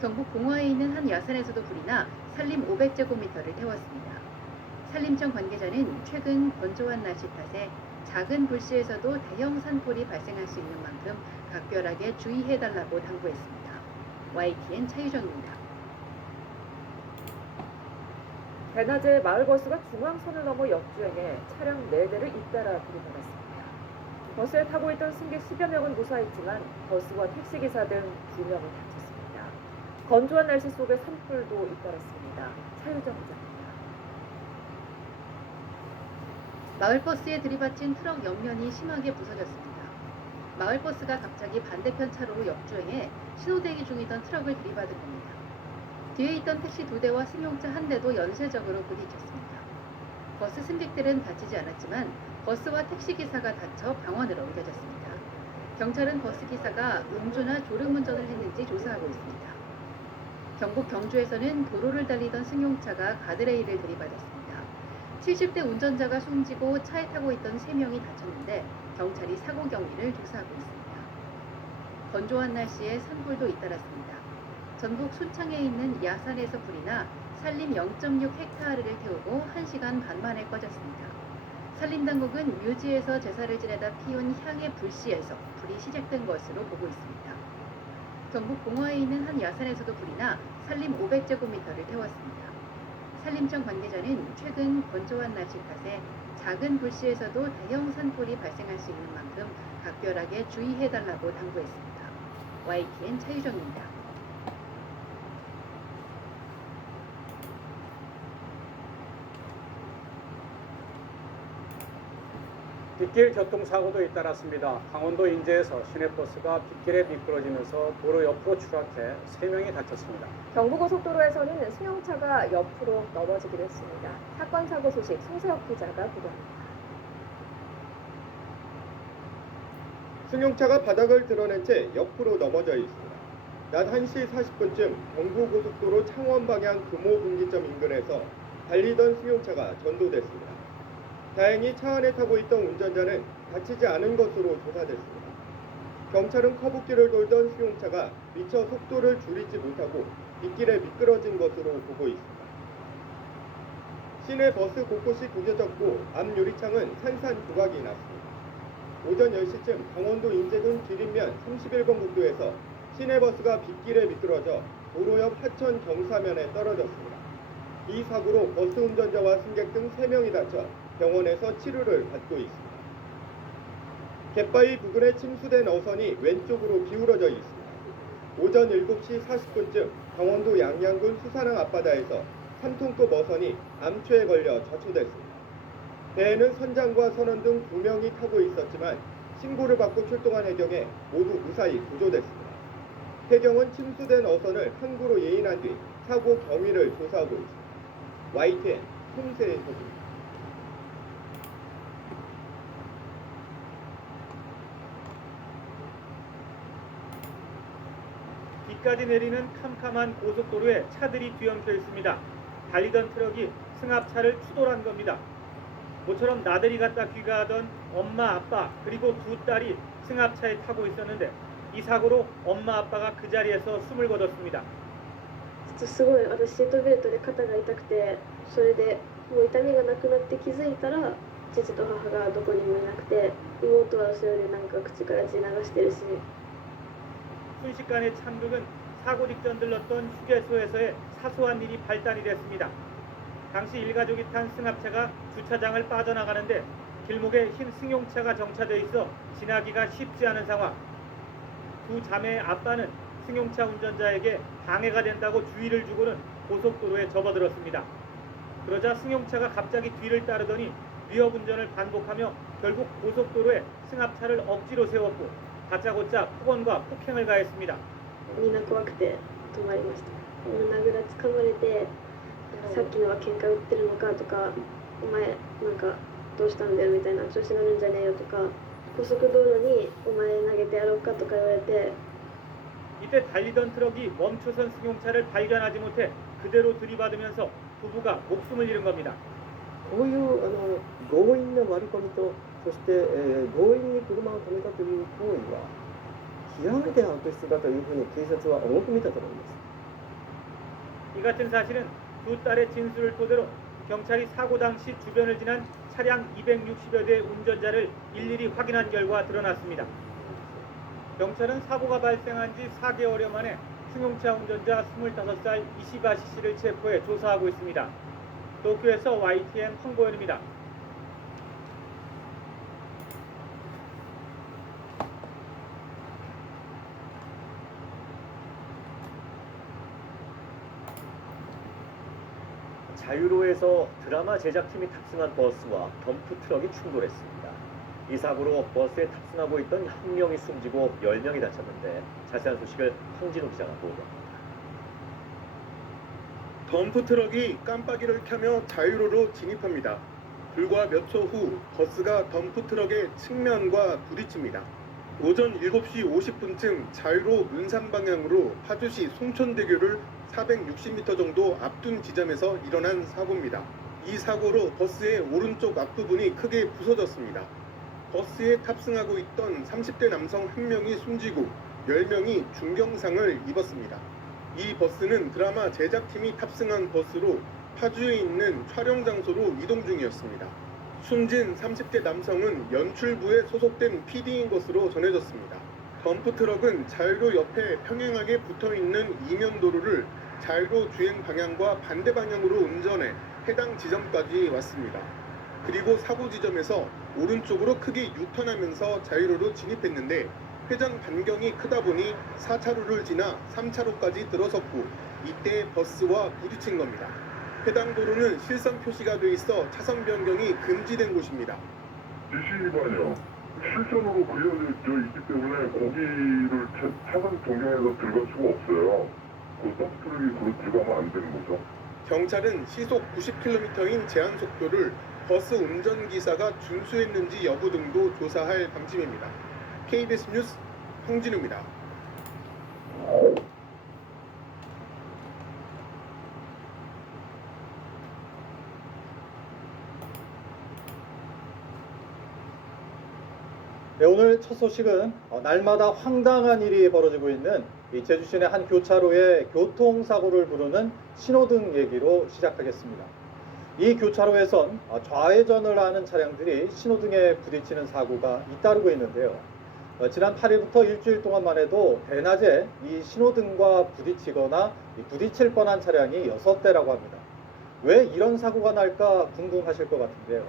경북 공화에 있는 한 야산에서도 불이 나 산림 500제곱미터를 태웠습니다. 산림청 관계자는 최근 건조한 날씨 탓에 작은 불씨에서도 대형 산불이 발생할 수 있는 만큼 각별하게 주의해달라고 당부했습니다. YTN 차유정입니다. 대낮에 마을버스가 중앙선을 넘어 역주행해 차량 4대를 잇따라 들이받았습니다. 버스에 타고 있던 승객 10여 명은 무사했지만 버스와 택시기사 등 2명이 다쳤습니다. 건조한 날씨 속에 산불도 잇따랐습니다. 차유정 기자입니다. 마을버스에 들이받친 트럭 옆면이 심하게 부서졌습니다. 마을버스가 갑자기 반대편 차로로 역주행해 신호대기 중이던 트럭을 들이받은 겁니다. 뒤에 있던 택시 2대와 승용차 1대도 연쇄적으로 부딪혔습니다. 버스 승객들은 다치지 않았지만 버스와 택시기사가 다쳐 병원으로 옮겨졌습니다. 경찰은 버스기사가 음주나 졸음운전을 했는지 조사하고 있습니다. 경북 경주에서는 도로를 달리던 승용차가 가드레일을 들이받았습니다. 70대 운전자가 숨지고 차에 타고 있던 3명이 다쳤는데 경찰이 사고 경위를 조사하고 있습니다. 건조한 날씨에 산불도 잇따랐습니다. 전북 순창에 있는 야산에서 불이 나 산림 0.6헥타르를 태우고 1시간 반 만에 꺼졌습니다. 산림당국은 묘지에서 제사를 지내다 피운 향의 불씨에서 불이 시작된 것으로 보고 있습니다. 경북 봉화에 있는 한 야산에서도 불이 나 산림 500제곱미터를 태웠습니다. 산림청 관계자는 최근 건조한 날씨 탓에 작은 불씨에서도 대형 산불이 발생할 수 있는 만큼 각별하게 주의해달라고 당부했습니다. YTN 차유정입니다. 빗길 교통사고도 잇따랐습니다. 강원도 인제에서 시내버스가 빗길에 미끄러지면서 도로 옆으로 추락해 3명이 다쳤습니다. 경부고속도로에서는 승용차가 옆으로 넘어지기도 했습니다. 사건 사고 소식 송세혁 기자가 보도합니다. 승용차가 바닥을 드러낸 채 옆으로 넘어져 있습니다. 낮 1시 40분쯤 경부고속도로 창원 방향 금호 분기점 인근에서 달리던 승용차가 전도됐습니다. 다행히 차 안에 타고 있던 운전자는 다치지 않은 것으로 조사됐습니다. 경찰은 커브길을 돌던 승용차가 미처 속도를 줄이지 못하고 빗길에 미끄러진 것으로 보고 있습니다. 시내 버스 곳곳이 구겨졌고 앞 유리창은 산산 부각이 났습니다. 오전 10시쯤 강원도 인제군 기린면 31번 국도에서 시내버스가 빗길에 미끄러져 도로 옆 하천 경사면에 떨어졌습니다. 이 사고로 버스 운전자와 승객 등 3명이 다쳐 병원에서 치료를 받고 있습니다. 갯바위 부근에 침수된 어선이 왼쪽으로 기울어져 있습니다. 오전 7시 40분쯤 강원도 양양군 수산항 앞바다에서 3톤급 어선이 암초에 걸려 자초됐습니다. 배에는 선장과 선원 등 2명이 타고 있었지만 신고를 받고 출동한 해경에 모두 무사히 구조됐습니다. 해경은 침수된 어선을 항구로 예인한 뒤 사고 경위를 조사하고 있습니다. YTN 송세혁입니다. 비까지 내리는 캄캄한 고속도로에 차들이 뒤엉켜 있습니다. 달리던 트럭이 승합차를 추돌한 겁니다. 모처럼 나들이 갔다 귀가하던 엄마, 아빠 그리고 2딸이 승합차에 타고 있었는데 이 사고로 엄마, 아빠가 그 자리에서 숨을 거뒀습니다. すごい私シートベルトで肩が痛くてそれでもう痛みがなくなって気づいたら父と母がどこにもいなくて妹は後ろでなんか口から血流してるし 순식간에 참극은 사고 직전 들렀던 휴게소에서의 사소한 일이 발단이 됐습니다. 당시 일가족이 탄 승합차가 주차장을 빠져나가는데 길목에 흰 승용차가 정차돼 있어 지나기가 쉽지 않은 상황. 두 자매의 아빠는 승용차 운전자에게 방해가 된다고 주의를 주고는 고속도로에 접어들었습니다. 그러자 승용차가 갑자기 뒤를 따르더니 위협 운전을 반복하며 결국 고속도로에 승합차를 억지로 세웠고 다짜고짜 폭언과 폭행을 가했습니다. みんな怖くて止まりました。胸ぐらつかまれてさっきのは喧嘩売ってるのかとかお前なんかどうしたんだよみたいな調子乗るんじゃねえよとか高速道路にお前投げてやろうかとか言われて 이때 달리던 트럭이 멈춰선 승용차를 발견하지 못해 그대로 들이받으면서 부부가 목숨을 잃은 겁니다. こういう強引な割り込みとそして、強引に車を止めたという行為は極めて悪質だというふうに警察は重く見たと思います。 이 같은 사실은 두 딸의 진술을 토대로 경찰이 사고 당시 주변을 지난 차량 260여 대의 운전자를 일일이 확인한 결과 드러났습니다. 경찰은 사고가 발생한 지 4개월여 만에 승용차 운전자 25살 이시바시 씨를 체포해 조사하고 있습니다. 도쿄에서 YTN 황보현입니다. 자유로에서 드라마 제작팀이 탑승한 버스와 덤프 트럭이 충돌했습니다. 이 사고로 버스에 탑승하고 있던 1명이 숨지고 10명이 다쳤는데 자세한 소식을 황진우 기자가 보도합니다. 덤프 트럭이 깜빡이를 켜며 자유로로 진입합니다. 불과 몇 초 후 버스가 덤프 트럭의 측면과 부딪힙니다. 오전 7시 50분쯤 자유로 문산 방향으로 파주시 송천대교를 460m 정도 앞둔 지점에서 일어난 사고입니다. 이 사고로 버스의 오른쪽 앞부분이 크게 부서졌습니다. 버스에 탑승하고 있던 30대 남성 1명이 숨지고 10명이 중경상을 입었습니다. 이 버스는 드라마 제작팀이 탑승한 버스로 파주에 있는 촬영 장소로 이동 중이었습니다. 숨진 30대 남성은 연출부에 소속된 PD인 것으로 전해졌습니다. 덤프트럭은 자유로 옆에 평행하게 붙어있는 이면도로를 자유로 주행 방향과 반대 방향으로 운전해 해당 지점까지 왔습니다. 그리고 사고 지점에서 오른쪽으로 크게 유턴하면서 자유로로 진입했는데 회전 반경이 크다 보니 4차로를 지나 3차로까지 들어섰고 이때 버스와 부딪힌 겁니다. 해당 도로는 실선 표시가 돼 있어 차선 변경이 금지된 곳입니다. 지시 위반이요. 실선으로 그려져 있기 때문에 거기를 차선 변경해서 들어갈 수가 없어요. 그 덤프트럭이 그로 들어가면 안 되는 거죠. 경찰은 시속 90km인 제한 속도를 버스 운전기사가 준수했는지 여부 등도 조사할 방침입니다. KBS 뉴스 황진우입니다. 네, 오늘 첫 소식은 날마다 황당한 일이 벌어지고 있는 이 제주 시내 한 교차로의 교통사고를 부르는 신호등 얘기로 시작하겠습니다. 이 교차로에선 좌회전을 하는 차량들이 신호등에 부딪히는 사고가 잇따르고 있는데요. 지난 8일부터 일주일 동안만 해도 대낮에 이 신호등과 부딪히거나 부딪힐 뻔한 차량이 6대라고 합니다. 왜 이런 사고가 날까 궁금하실 것 같은데요.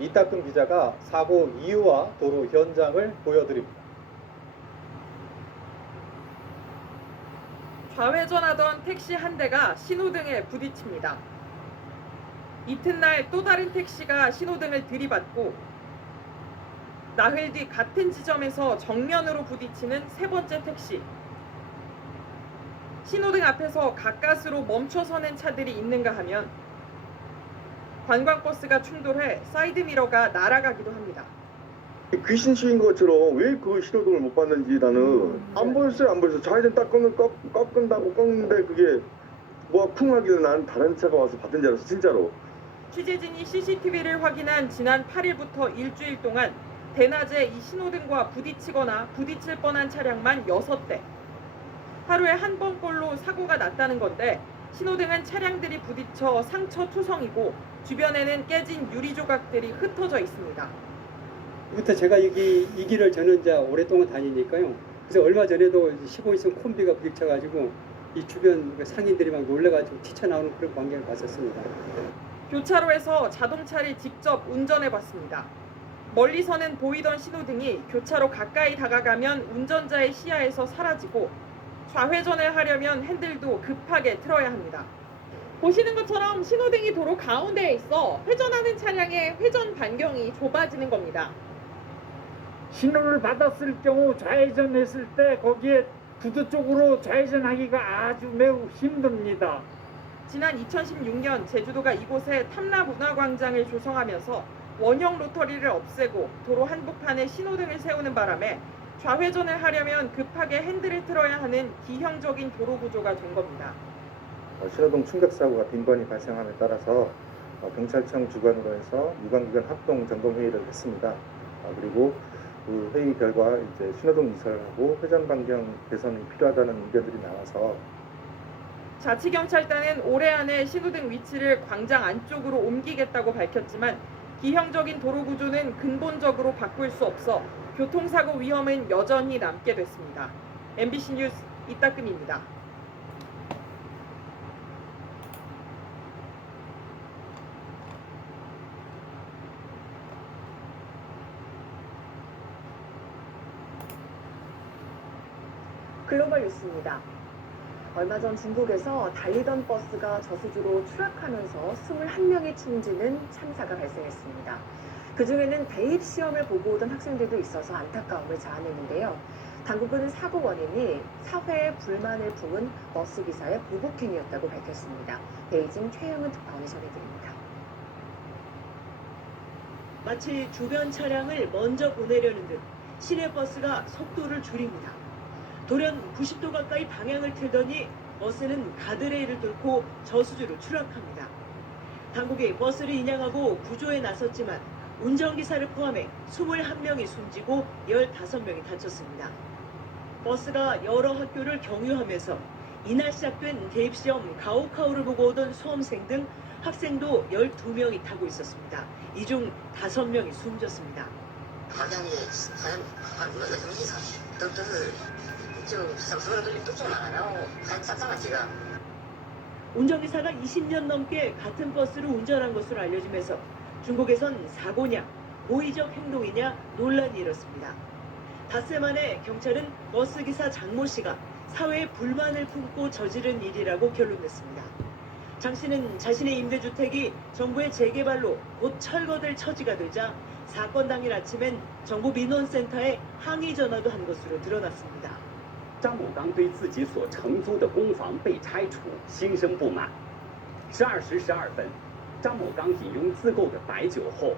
이따금 기자가 사고 이유와 도로 현장을 보여드립니다. 좌회전하던 택시 한 대가 신호등에 부딪힙니다. 이튿날 또 다른 택시가 신호등을 들이받고 나흘 뒤 같은 지점에서 정면으로 부딪히는 세 번째 택시. 신호등 앞에서 가까스로 멈춰서는 차들이 있는가 하면 관광버스가 충돌해 사이드미러가 날아가기도 합니다. 귀신 씌인 것처럼 왜 그 신호등을 못 봤는지 나는 안 보였어요. 안 보였어요. 좌회전 딱 꺾는다고 꺾는데 그게 뭐가 쿵 하길래 나는 다른 차가 와서 받은 줄 알았어. 진짜로. 취재진이 CCTV를 확인한 지난 8일부터 일주일 동안 대낮에 이 신호등과 부딪히거나 부딪힐 뻔한 차량만 6대. 하루에 한 번꼴로 사고가 났다는 건데 신호등은 차량들이 부딪혀 상처 투성이고 주변에는 깨진 유리 조각들이 흩어져 있습니다. 부터 제가 이 길을 저는 이제 오랫동안 다니니까요. 그래서 얼마 전에도 15인승 콤비가 부딪혀가지고 이 주변 상인들이 막 놀래가지고 튀쳐나오는 그런 광경을 봤었습니다. 교차로에서 자동차를 직접 운전해봤습니다. 멀리서는 보이던 신호등이 교차로 가까이 다가가면 운전자의 시야에서 사라지고 좌회전을 하려면 핸들도 급하게 틀어야 합니다. 보시는 것처럼 신호등이 도로 가운데에 있어 회전하는 차량의 회전 반경이 좁아지는 겁니다. 신호를 받았을 경우 좌회전했을 때 거기에 구두 쪽으로 좌회전하기가 아주 매우 힘듭니다. 지난 2016년 제주도가 이곳에 탐라문화광장을 조성하면서 원형 로터리를 없애고 도로 한복판에 신호등을 세우는 바람에 좌회전을 하려면 급하게 핸들을 틀어야 하는 기형적인 도로 구조가 된 겁니다. 신호등 충격 사고가 빈번히 발생함에 따라서 경찰청 주관으로 해서 유관기관 합동 점검 회의를 했습니다. 그리고 그 회의 결과 이제 신호등 이설하고 회전 반경 개선이 필요하다는 의견들이 나와서 자치경찰단은 올해 안에 신호등 위치를 광장 안쪽으로 옮기겠다고 밝혔지만 기형적인 도로 구조는 근본적으로 바꿀 수 없어 교통사고 위험은 여전히 남게 됐습니다. MBC 뉴스 이따금입니다. 글로벌 뉴스입니다. 얼마 전 중국에서 달리던 버스가 저수지로 추락하면서 21명이 숨지는 참사가 발생했습니다. 그중에는 대입 시험을 보고 오던 학생들도 있어서 안타까움을 자아내는데요. 당국은 사고 원인이 사회의 불만을 품은 버스 기사의 보복행위였다고 밝혔습니다. 베이징 최영은 특파원이 전해드립니다. 마치 주변 차량을 먼저 보내려는 듯 시내버스가 속도를 줄입니다. 돌연 90도 가까이 방향을 틀더니 버스는 가드레일을 뚫고 저수지로 추락합니다. 당국이 버스를 인양하고 구조에 나섰지만 운전기사를 포함해 21명이 숨지고 15명이 다쳤습니다. 버스가 여러 학교를 경유하면서 이날 시작된 대입시험 가오카오를 보고 오던 수험생 등 학생도 12명이 타고 있었습니다. 이 중 5명이 숨졌습니다. 운전기사가 20년 넘게 같은 버스를 운전한 것으로 알려지면서 중국에선 사고냐, 고의적 행동이냐 논란이 일었습니다. 닷새 만에 경찰은 버스기사 장모 씨가 사회에 불만을 품고 저지른 일이라고 결론냈습니다. 장 씨는 자신의 임대주택이 정부의 재개발로 곧 철거될 처지가 되자 사건 당일 아침엔 정부 민원센터에 항의 전화도 한 것으로 드러났습니다. 张某刚对自己所承租的公房被拆除心生不满。12时12分，张某刚饮用自购的白酒后，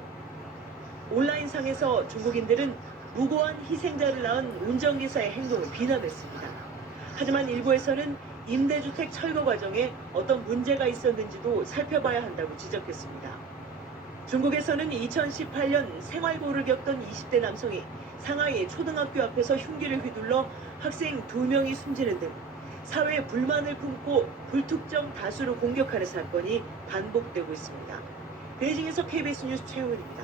온라인상에서 중국인들은 무고한 희생자를 낳은 운전기사의 행동을 비난했습니다. 하지만 일부에서는 임대주택 철거 과정에 어떤 문제가 있었는지도 살펴봐야 한다고 지적했습니다. 중국에서는 2018년 생활고를 겪던 20대 남성이 상하이 초등학교 앞에서 흉기를 휘둘러 학생 2명이 숨지는 등 사회에 불만을 품고 불특정 다수를 공격하는 사건이 반복되고 있습니다. 베이징에서 KBS 뉴스 최훈입니다.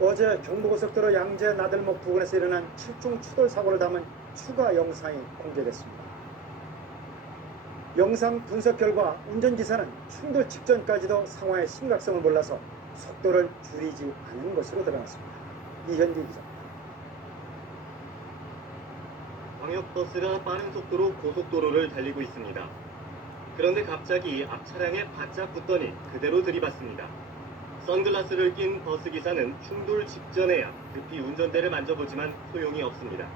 어제 경부고속도로 양재 나들목 부근에서 일어난 7중 추돌 사고를 담은 추가 영상이 공개됐습니다. 영상 분석 결과 운전기사는 충돌 직전까지도 상황의 심각성을 몰라서 속도를 줄이지 않은 것으로 드러났습니다. 이현기 기자. 광역버스가 빠른 속도로 고속도로를 달리고 있습니다. 그런데 갑자기 앞 차량에 바짝 붙더니 그대로 들이받습니다. 선글라스를 낀 버스기사는 충돌 직전에야 급히 운전대를 만져보지만 소용이 없습니다.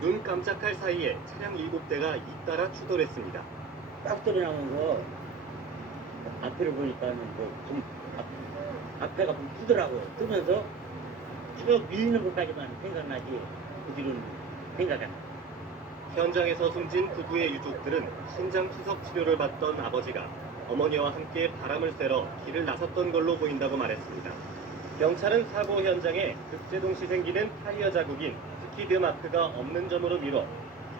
눈 깜짝할 사이에 차량 7대가 잇따라 추돌했습니다. 딱 들어나면서 앞에를 보니까 앞에가 좀 뜨더라고요. 뜨면서 쭉 밀리는 것까지만 생각나지 그 뒤로는 생각이 안 나요. 현장에서 숨진 부부의 유족들은 신장 투석 치료를 받던 아버지가 어머니와 함께 바람을 쐬러 길을 나섰던 걸로 보인다고 말했습니다. 경찰은 사고 현장에 급제동시 생기는 타이어 자국인 스키드 마크가 없는 점으로 미뤄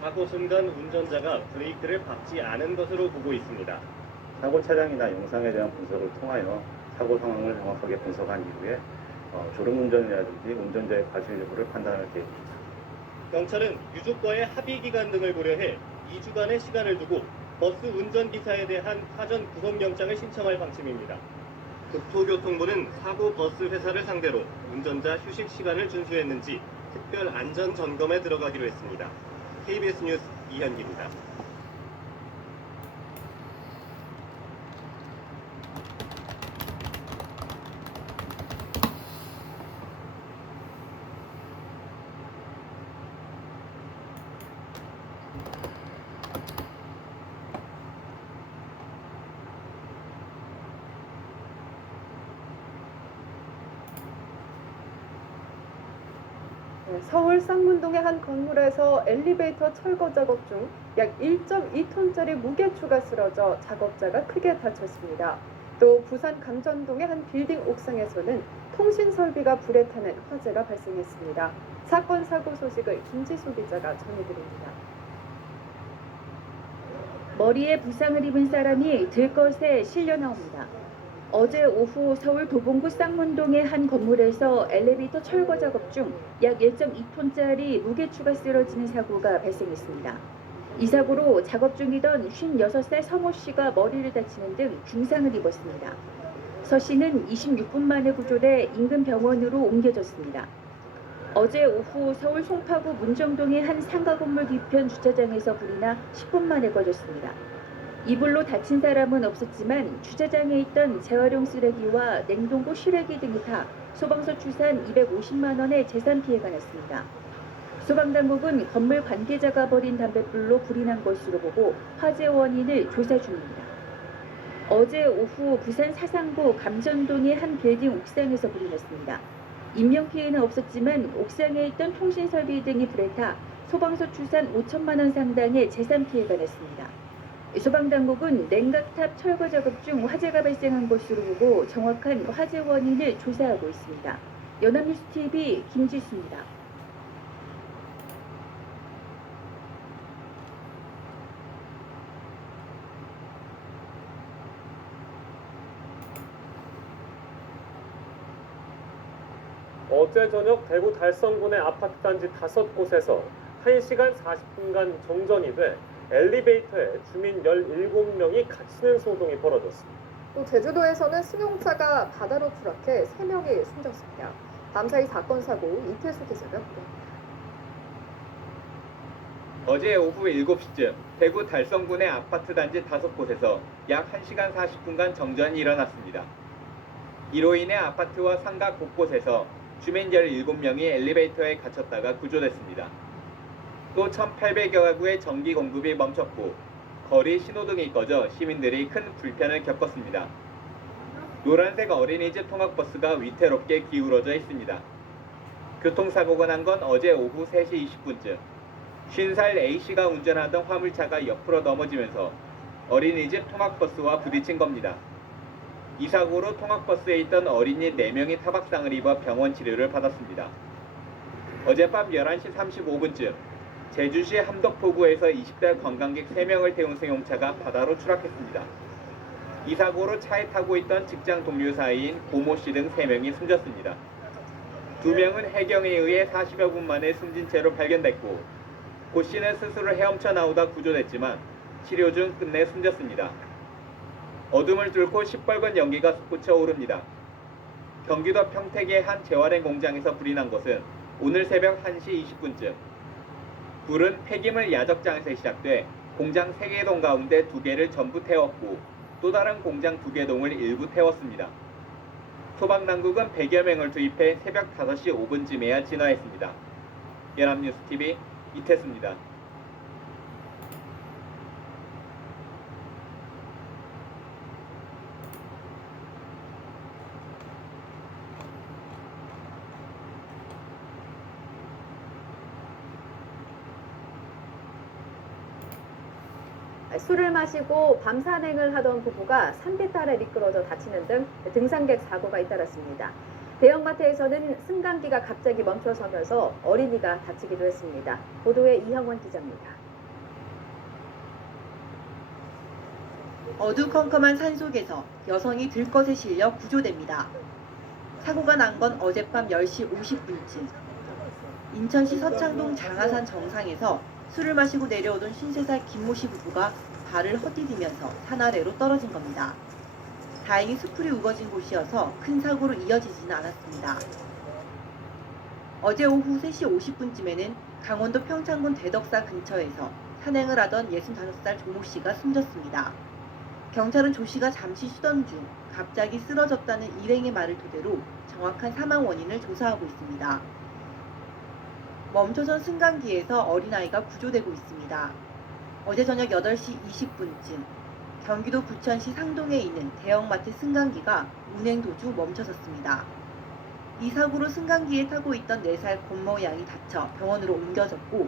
사고 순간 운전자가 브레이크를 밟지 않은 것으로 보고 있습니다. 사고 차량이나 영상에 대한 분석을 통하여 사고 상황을 정확하게 분석한 이후에 졸음운전이라든지 운전자의 과실 여부를 판단할 계획입니다. 경찰은 유족과의 합의 기간 등을 고려해 2주간의 시간을 두고 버스 운전기사에 대한 사전 구속영장을 신청할 방침입니다. 국토교통부는 사고 버스 회사를 상대로 운전자 휴식 시간을 준수했는지 특별 안전 점검에 들어가기로 했습니다. KBS 뉴스 이현기입니다. 서울 쌍문동의 한 건물에서 엘리베이터 철거 작업 중 약 1.2톤짜리 무게추가 쓰러져 작업자가 크게 다쳤습니다. 또 부산 감전동의 한 빌딩 옥상에서는 통신 설비가 불에 타는 화재가 발생했습니다. 사건 사고 소식을 김지수 기자가 전해드립니다. 머리에 부상을 입은 사람이 들것에 실려 나옵니다. 어제 오후 서울 도봉구 쌍문동의 한 건물에서 엘리베이터 철거 작업 중 약 1.2톤짜리 무게추가 쓰러지는 사고가 발생했습니다. 이 사고로 작업 중이던 56살 서모 씨가 머리를 다치는 등 중상을 입었습니다. 서 씨는 26분 만에 구조돼 인근 병원으로 옮겨졌습니다. 어제 오후 서울 송파구 문정동의 한 상가 건물 뒤편 주차장에서 불이 나 10분 만에 꺼졌습니다. 이 불로 다친 사람은 없었지만 주차장에 있던 재활용 쓰레기와 냉동고 시래기 등이 타 소방서 추산 250만 원의 재산 피해가 났습니다. 소방당국은 건물 관계자가 버린 담뱃불로 불이 난 것으로 보고 화재 원인을 조사 중입니다. 어제 오후 부산 사상구 감전동의 한 빌딩 옥상에서 불이 났습니다. 인명피해는 없었지만 옥상에 있던 통신설비 등이 불에 타 소방서 추산 5천만 원 상당의 재산 피해가 났습니다. 소방당국은 냉각탑 철거 작업 중 화재가 발생한 것으로 보고 정확한 화재 원인을 조사하고 있습니다. 연합뉴스TV 김지수입니다. 어제 저녁 대구 달성군의 아파트 단지 5곳에서 1시간 40분간 정전이 돼 엘리베이터에 주민 17명이 갇히는 소동이 벌어졌습니다. 또 제주도에서는 승용차가 바다로 추락해 3명이 숨졌습니다. 밤사이 사건 사고 이태수 기자가 보도합니다. 어제 오후 7시쯤 대구 달성군의 아파트 단지 5곳에서 약 1시간 40분간 정전이 일어났습니다. 이로 인해 아파트와 상가 곳곳에서 주민 17명이 엘리베이터에 갇혔다가 구조됐습니다. 또 1,800여 가구의 전기 공급이 멈췄고 거리 신호등이 꺼져 시민들이 큰 불편을 겪었습니다. 노란색 어린이집 통학버스가 위태롭게 기울어져 있습니다. 교통사고가 난 건 어제 오후 3시 20분쯤 50살 A씨가 운전하던 화물차가 옆으로 넘어지면서 어린이집 통학버스와 부딪힌 겁니다. 이 사고로 통학버스에 있던 어린이 4명이 타박상을 입어 병원 치료를 받았습니다. 어젯밤 11시 35분쯤 제주시 함덕포구에서 20대 관광객 3명을 태운 승용차가 바다로 추락했습니다. 이 사고로 차에 타고 있던 직장 동료 사이인 고모 씨 등 3명이 숨졌습니다. 2명은 해경에 의해 40여 분 만에 숨진 채로 발견됐고 고 씨는 스스로 헤엄쳐 나오다 구조됐지만 치료 중 끝내 숨졌습니다. 어둠을 뚫고 시뻘건 연기가 솟구쳐 오릅니다. 경기도 평택의 한 재활용 공장에서 불이 난 것은 오늘 새벽 1시 20분쯤. 불은 폐기물 야적장에서 시작돼 공장 3개 동 가운데 2개를 전부 태웠고 또 다른 공장 2개 동을 일부 태웠습니다. 소방당국은 100여 명을 투입해 새벽 5시 5분쯤에야 진화했습니다. 연합뉴스TV 이태수입니다. 술을 마시고 밤 산행을 하던 부부가 산비탈에 미끄러져 다치는 등 등산객 사고가 잇따랐습니다. 대형마트에서는 승강기가 갑자기 멈춰서면서 어린이가 다치기도 했습니다. 보도에 이형원 기자입니다. 어두컴컴한 산속에서 여성이 들것에 실려 구조됩니다. 사고가 난 건 어젯밤 10시 50분쯤. 인천시 서창동 장하산 정상에서 술을 마시고 내려오던 53살 김모 씨 부부가 발을 헛디디면서 산 아래로 떨어진 겁니다. 다행히 수풀이 우거진 곳이어서 큰 사고로 이어지지는 않았습니다. 어제 오후 3시 50분쯤에는 강원도 평창군 대덕사 근처에서 산행을 하던 65살 조모 씨가 숨졌습니다. 경찰은 조 씨가 잠시 쉬던 중 갑자기 쓰러졌다는 일행의 말을 토대로 정확한 사망 원인을 조사하고 있습니다. 멈춰선 승강기에서 어린아이가 구조되고 있습니다. 어제 저녁 8시 20분쯤 경기도 부천시 상동에 있는 대형마트 승강기가 운행 도중 멈춰섰습니다. 이 사고로 승강기에 타고 있던 4살 권모 양이 다쳐 병원으로 옮겨졌고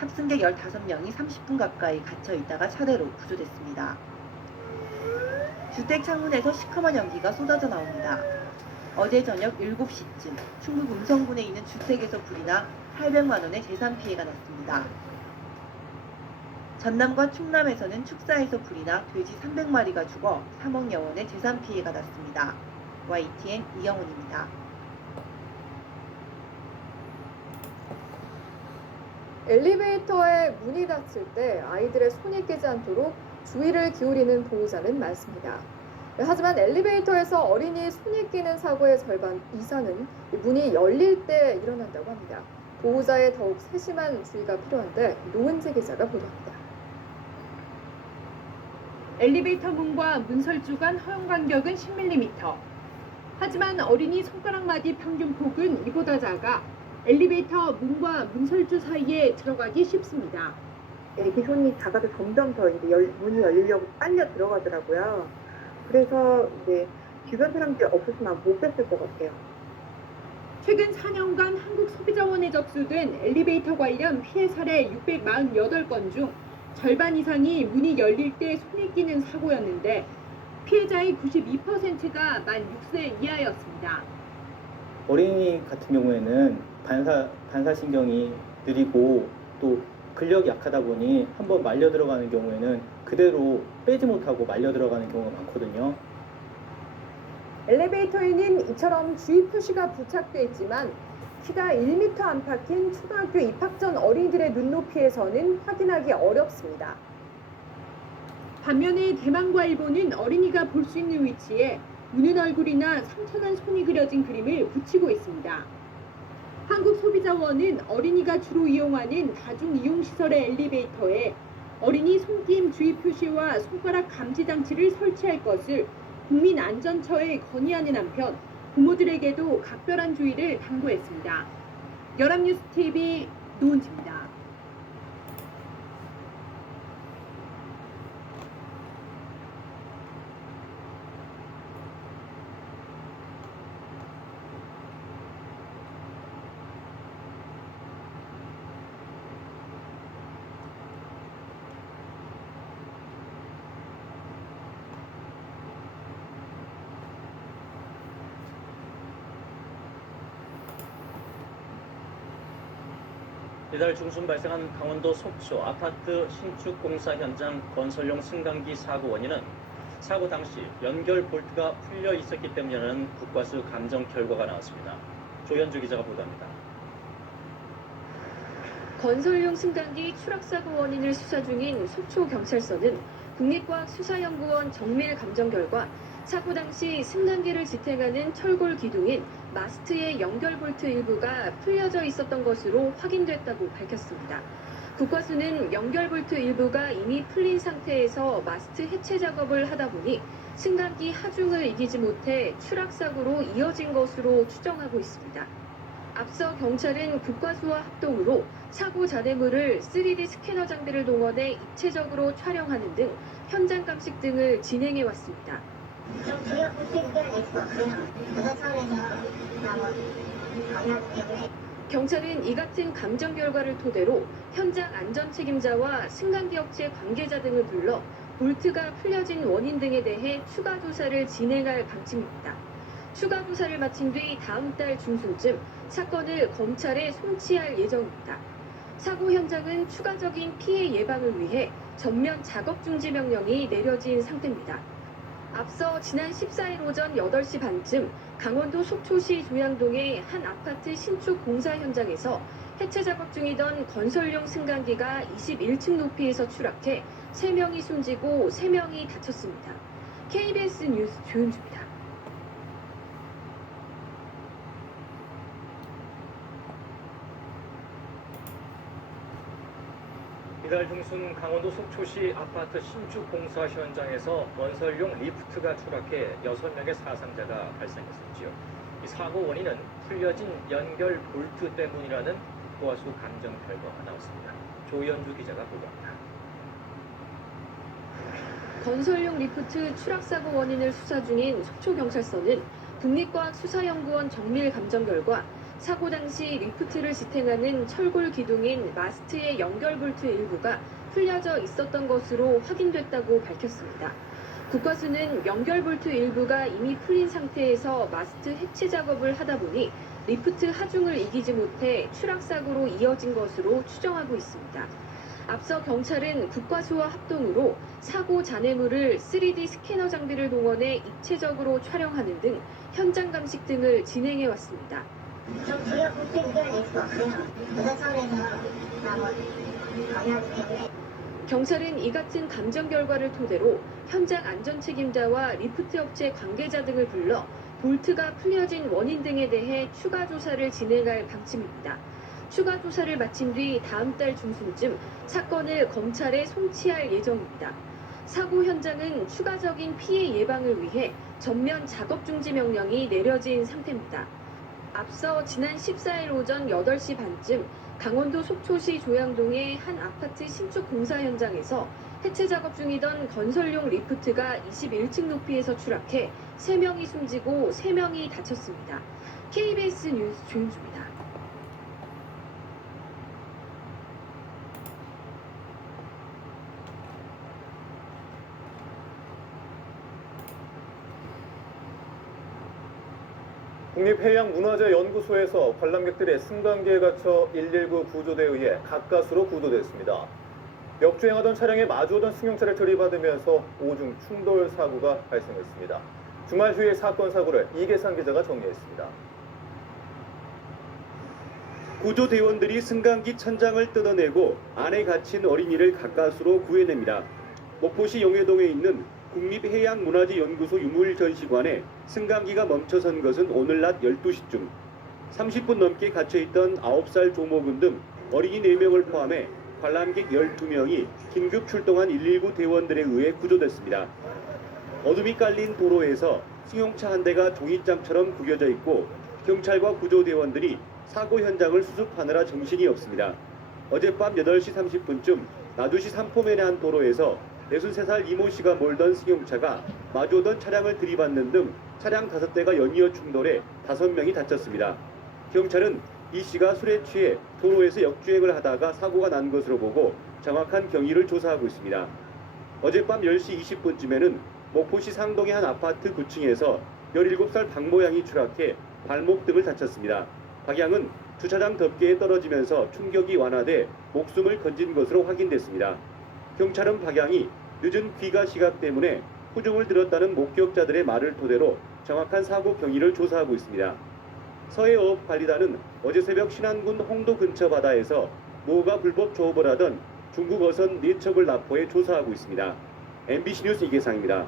탑승객 15명이 30분 가까이 갇혀 있다가 차례로 구조됐습니다. 주택 창문에서 시커먼 연기가 쏟아져 나옵니다. 어제 저녁 7시쯤 충북 음성군에 있는 주택에서 불이 나 800만 원의 재산 피해가 났습니다. 전남과 충남에서는 축사에서 불이 나 돼지 300마리가 죽어 3억여 원의 재산 피해가 났습니다. YTN 이영훈입니다. 엘리베이터에 문이 닫힐 때 아이들의 손이 끼지 않도록 주의를 기울이는 보호자는 많습니다. 하지만 엘리베이터에서 어린이 손이 끼는 사고의 절반 이상은 문이 열릴 때 일어난다고 합니다. 보호자의 더욱 세심한 주의가 필요한데 노은재 기자가 보도합니다. 엘리베이터 문과 문설주 간 허용 간격은 10mm. 하지만 어린이 손가락마디 평균 폭은 이보다 작아 엘리베이터 문과 문설주 사이에 들어가기 쉽습니다. 이렇게 손이 작아서 점점 더 이제 문이 열리려고 빨려 들어가더라고요. 그래서 이제 주변 사람들이 없었으면 못 뺐을 것 같아요. 최근 4년간 한국소비자원에 접수된 엘리베이터 관련 피해 사례 648건 중 절반 이상이 문이 열릴 때 손이 끼는 사고였는데 피해자의 92%가 만 6세 이하였습니다. 어린이 같은 경우에는 반사신경이 느리고 또 근력이 약하다 보니 한번 말려 들어가는 경우에는 그대로 빼지 못하고 말려 들어가는 경우가 많거든요. 엘리베이터에는 이처럼 주의 표시가 부착돼 있지만 키가 1m 안팎인 초등학교 입학 전 어린이들의 눈높이에서는 확인하기 어렵습니다. 반면에 대만과 일본은 어린이가 볼 수 있는 위치에 우는 얼굴이나 상처난 손이 그려진 그림을 붙이고 있습니다. 한국소비자원은 어린이가 주로 이용하는 다중이용시설의 엘리베이터에 어린이 손김 주의 표시와 손가락 감지 장치를 설치할 것을 국민안전처에 건의하는 한편 부모들에게도 각별한 주의를 당부했습니다. 연합뉴스TV 노은지입니다. 이달 중순 발생한 강원도 속초 아파트 신축 공사 현장 건설용 승강기 사고 원인은 사고 당시 연결 볼트가 풀려 있었기 때문이라는 국과수 감정 결과가 나왔습니다. 조현주 기자가 보도합니다. 건설용 승강기 추락사고 원인을 수사 중인 속초경찰서는 국립과학수사연구원 정밀 감정 결과 사고 당시 승강기를 지탱하는 철골 기둥인 마스트의 연결 볼트 일부가 풀려져 있었던 것으로 확인됐다고 밝혔습니다. 국과수는 연결 볼트 일부가 이미 풀린 상태에서 마스트 해체 작업을 하다 보니 승강기 하중을 이기지 못해 추락사고로 이어진 것으로 추정하고 있습니다. 앞서 경찰은 국과수와 합동으로 사고 잔해물을 3D 스캐너 장비를 동원해 입체적으로 촬영하는 등 현장 감식 등을 진행해 왔습니다. 경찰은 이 같은 감정 결과를 토대로 현장 안전 책임자와 승강기 업체 관계자 등을 불러 볼트가 풀려진 원인 등에 대해 추가 조사를 진행할 방침입니다. 추가 조사를 마친 뒤 다음 달 중순쯤 사건을 검찰에 송치할 예정입니다. 사고 현장은 추가적인 피해 예방을 위해 전면 작업 중지 명령이 내려진 상태입니다. 앞서 지난 14일 오전 8시 반쯤 강원도 속초시 조양동의 한 아파트 신축 공사 현장에서 해체 작업 중이던 건설용 승강기가 21층 높이에서 추락해 3명이 숨지고 3명이 다쳤습니다. KBS 뉴스 조윤주입니다. 이달 중순 강원도 속초시 아파트 신축 공사 현장에서 건설용 리프트가 추락해 6명의 사상자가 발생했었지요. 이 사고 원인은 풀려진 연결 볼트 때문이라는 국과수 감정 결과가 나왔습니다. 조현주 기자가 보도합니다. 건설용 리프트 추락사고 원인을 수사 중인 속초경찰서는 국립과학수사연구원 정밀 감정 결과 사고 당시 리프트를 지탱하는 철골 기둥인 마스트의 연결 볼트 일부가 풀려져 있었던 것으로 확인됐다고 밝혔습니다. 국과수는 연결 볼트 일부가 이미 풀린 상태에서 마스트 해체 작업을 하다 보니 리프트 하중을 이기지 못해 추락사고로 이어진 것으로 추정하고 있습니다. 앞서 경찰은 국과수와 합동으로 사고 잔해물을 3D 스캐너 장비를 동원해 입체적으로 촬영하는 등 현장 감식 등을 진행해 왔습니다. 경찰은 이 같은 감정 결과를 토대로 현장 안전 책임자와 리프트 업체 관계자 등을 불러 볼트가 풀려진 원인 등에 대해 추가 조사를 진행할 방침입니다. 추가 조사를 마친 뒤 다음 달 중순쯤 사건을 검찰에 송치할 예정입니다. 사고 현장은 추가적인 피해 예방을 위해 전면 작업 중지 명령이 내려진 상태입니다. 앞서 지난 14일 오전 8시 반쯤 강원도 속초시 조양동의 한 아파트 신축 공사 현장에서 해체 작업 중이던 건설용 리프트가 21층 높이에서 추락해 3명이 숨지고 3명이 다쳤습니다. KBS 뉴스 조윤주입니다. 국립해양문화재연구소에서 관람객들의 승강기에 갇혀 119 구조대에 의해 가까스로 구조됐습니다. 역주행하던 차량에 마주오던 승용차를 들이받으면서 오중 충돌 사고가 발생했습니다. 주말 휴일 사건 사고를 이계상 기자가 정리했습니다. 구조대원들이 승강기 천장을 뜯어내고 안에 갇힌 어린이를 가까스로 구해냅니다. 목포시 용해동에 있는 국립해양문화재연구소 유물전시관에 승강기가 멈춰선 것은 오늘 낮 12시쯤 30분 넘게 갇혀있던 9살 조모군 등 어린이 4명을 포함해 관람객 12명이 긴급 출동한 119 대원들에 의해 구조됐습니다. 어둠이 깔린 도로에서 승용차 한 대가 종잇장처럼 구겨져 있고 경찰과 구조대원들이 사고 현장을 수습하느라 정신이 없습니다. 어젯밤 8시 30분쯤 나주시 삼포면의 한 도로에서 63살 이모 씨가 몰던 승용차가 마주오던 차량을 들이받는 등 차량 5대가 연이어 충돌해 5명이 다쳤습니다. 경찰은 이 씨가 술에 취해 도로에서 역주행을 하다가 사고가 난 것으로 보고 정확한 경위를 조사하고 있습니다. 어젯밤 10시 20분쯤에는 목포시 상동의 한 아파트 9층에서 17살 박모 양이 추락해 발목 등을 다쳤습니다. 박 양은 주차장 덮개에 떨어지면서 충격이 완화돼 목숨을 건진 것으로 확인됐습니다. 경찰은 박 양이 늦은 귀가 시각 때문에 후중을 들었다는 목격자들의 말을 토대로 정확한 사고 경위를 조사하고 있습니다. 서해어업관리단은 어제 새벽 신안군 홍도 근처 바다에서 모가 불법 조업을 하던 중국 어선 4척을 납포해 조사하고 있습니다. MBC 뉴스 이계상입니다.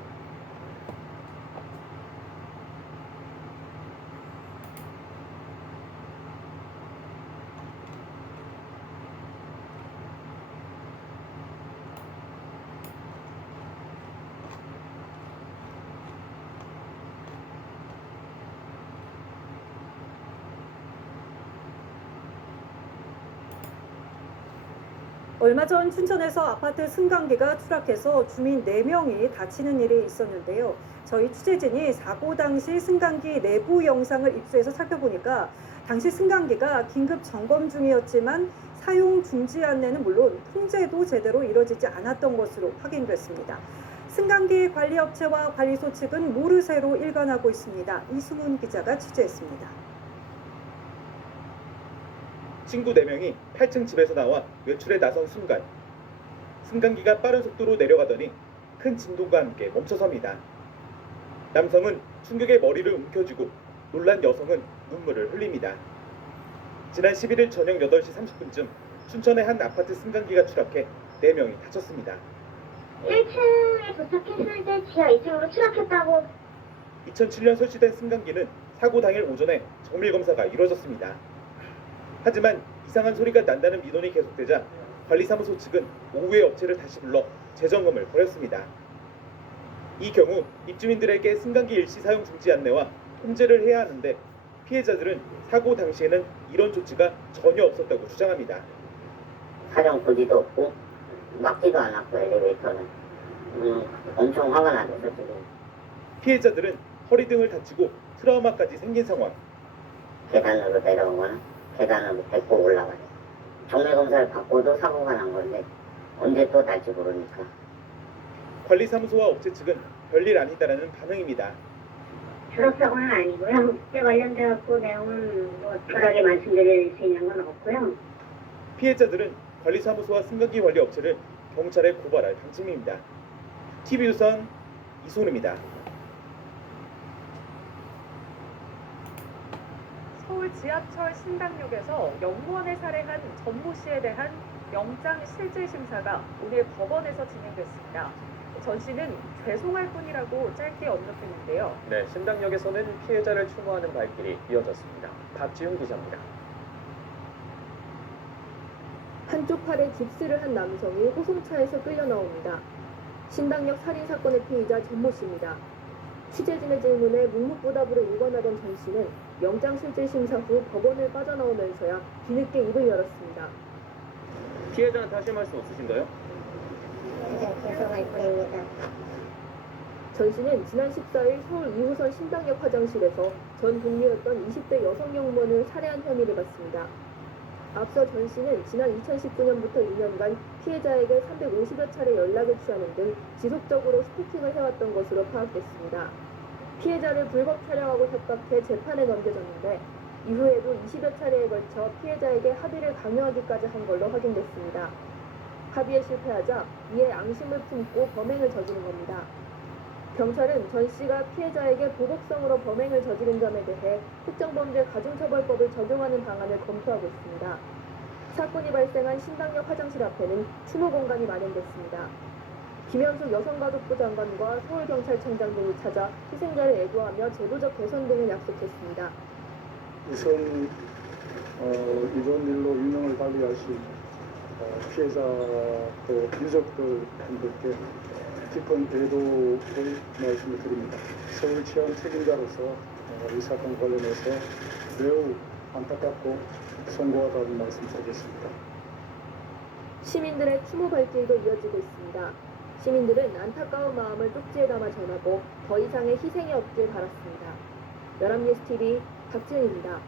얼마 전 춘천에서 아파트 승강기가 추락해서 주민 4명이 다치는 일이 있었는데요. 저희 취재진이 사고 당시 승강기 내부 영상을 입수해서 살펴보니까 당시 승강기가 긴급 점검 중이었지만 사용 중지 안내는 물론 통제도 제대로 이뤄지지 않았던 것으로 확인됐습니다. 승강기 관리업체와 관리소 측은 모르쇠로 일관하고 있습니다. 이승훈 기자가 취재했습니다. 친구 4명이 8층 집에서 나와 외출에 나선 순간 승강기가 빠른 속도로 내려가더니 큰 진동과 함께 멈춰섭니다. 남성은 충격에 머리를 움켜쥐고 놀란 여성은 눈물을 흘립니다. 지난 11일 저녁 8시 30분쯤 춘천의 한 아파트 승강기가 추락해 4명이 다쳤습니다. 1층에 도착했을 때 지하 2층으로 추락했다고. 2007년 설치된 승강기는 사고 당일 오전에 정밀 검사가 이루어졌습니다. 하지만 이상한 소리가 난다는 민원이 계속되자 관리사무소 측은 오후에 업체를 다시 불러 재점검을 벌였습니다. 이 경우 입주민들에게 승강기 일시 사용 중지 안내와 통제를 해야 하는데 피해자들은 사고 당시에는 이런 조치가 전혀 없었다고 주장합니다. 사용 부지도 없고 막지도 않았고 엘리베이터는 엄청 화가 나서 지금. 피해자들은 허리 등을 다치고 트라우마까지 생긴 상황. 계단으로 내려오거나 계단을 밟고 올라가요. 정밀 검사를 받고도 사고가 난 건데 언제 또 날지 모르니까. 관리사무소와 업체 측은 별일 아니다라는 반응입니다. 추락사고는 아니고요. 그때 관련돼서 내용은 특별하게 말씀드릴 수 있는 건 없고요. 피해자들은 관리사무소와 승강기 관리 업체를 경찰에 고발할 방침입니다. TV조선 이소은입니다. 서울 지하철 신당역에서 영무원을 살해한 전모 씨에 대한 영장 실질 심사가 오늘 법원에서 진행됐습니다. 전 씨는 죄송할 뿐이라고 짧게 언급했는데요. 네, 신당역에서는 피해자를 추모하는 발길이 이어졌습니다. 박지훈 기자입니다. 한쪽 팔에 깁스를 한 남성이 호송차에서 끌려 나옵니다. 신당역 살인사건의 피의자 전모 씨입니다. 취재진의 질문에 묵묵부답으로 일관하던 전 씨는 영장실질심사 후 법원을 빠져나오면서야 뒤늦게 입을 열었습니다. 피해자는 하실 말씀 없으신가요? 네, 죄송할 뿐입니다. 전 씨는 지난 14일 서울 2호선 신당역 화장실에서 전 동료였던 20대 여성 영무원을 살해한 혐의를 받습니다. 앞서 전 씨는 지난 2019년부터 2년간 피해자에게 350여 차례 연락을 취하는 등 지속적으로 스토킹을 해왔던 것으로 파악됐습니다. 피해자를 불법 촬영하고 협박해 재판에 넘겨졌는데 이후에도 20여 차례에 걸쳐 피해자에게 합의를 강요하기까지 한 걸로 확인됐습니다. 합의에 실패하자 이에 앙심을 품고 범행을 저지른 겁니다. 경찰은 전 씨가 피해자에게 보복성으로 범행을 저지른 점에 대해 특정범죄 가중처벌법을 적용하는 방안을 검토하고 있습니다. 사건이 발생한 신당역 화장실 앞에는 추모 공간이 마련됐습니다. 김현숙 여성가족부 장관과 서울경찰청장 등이 찾아 희생자를 애도하며 제도적 개선 등을 약속했습니다. 우선 이번 일로 유명을 달리하신 피해자 또 유족들 분들께 깊은 애도를 말씀을 드립니다. 서울치안 책임자로서 이 사건 관련해서 매우 안타깝고 송구하다는 말씀 드리겠습니다. 시민들의 추모 발길도 이어지고 있습니다. 시민들은 안타까운 마음을 쪽지에 담아 전하고 더 이상의 희생이 없길 바랐습니다. 연합뉴스TV 박지은입니다.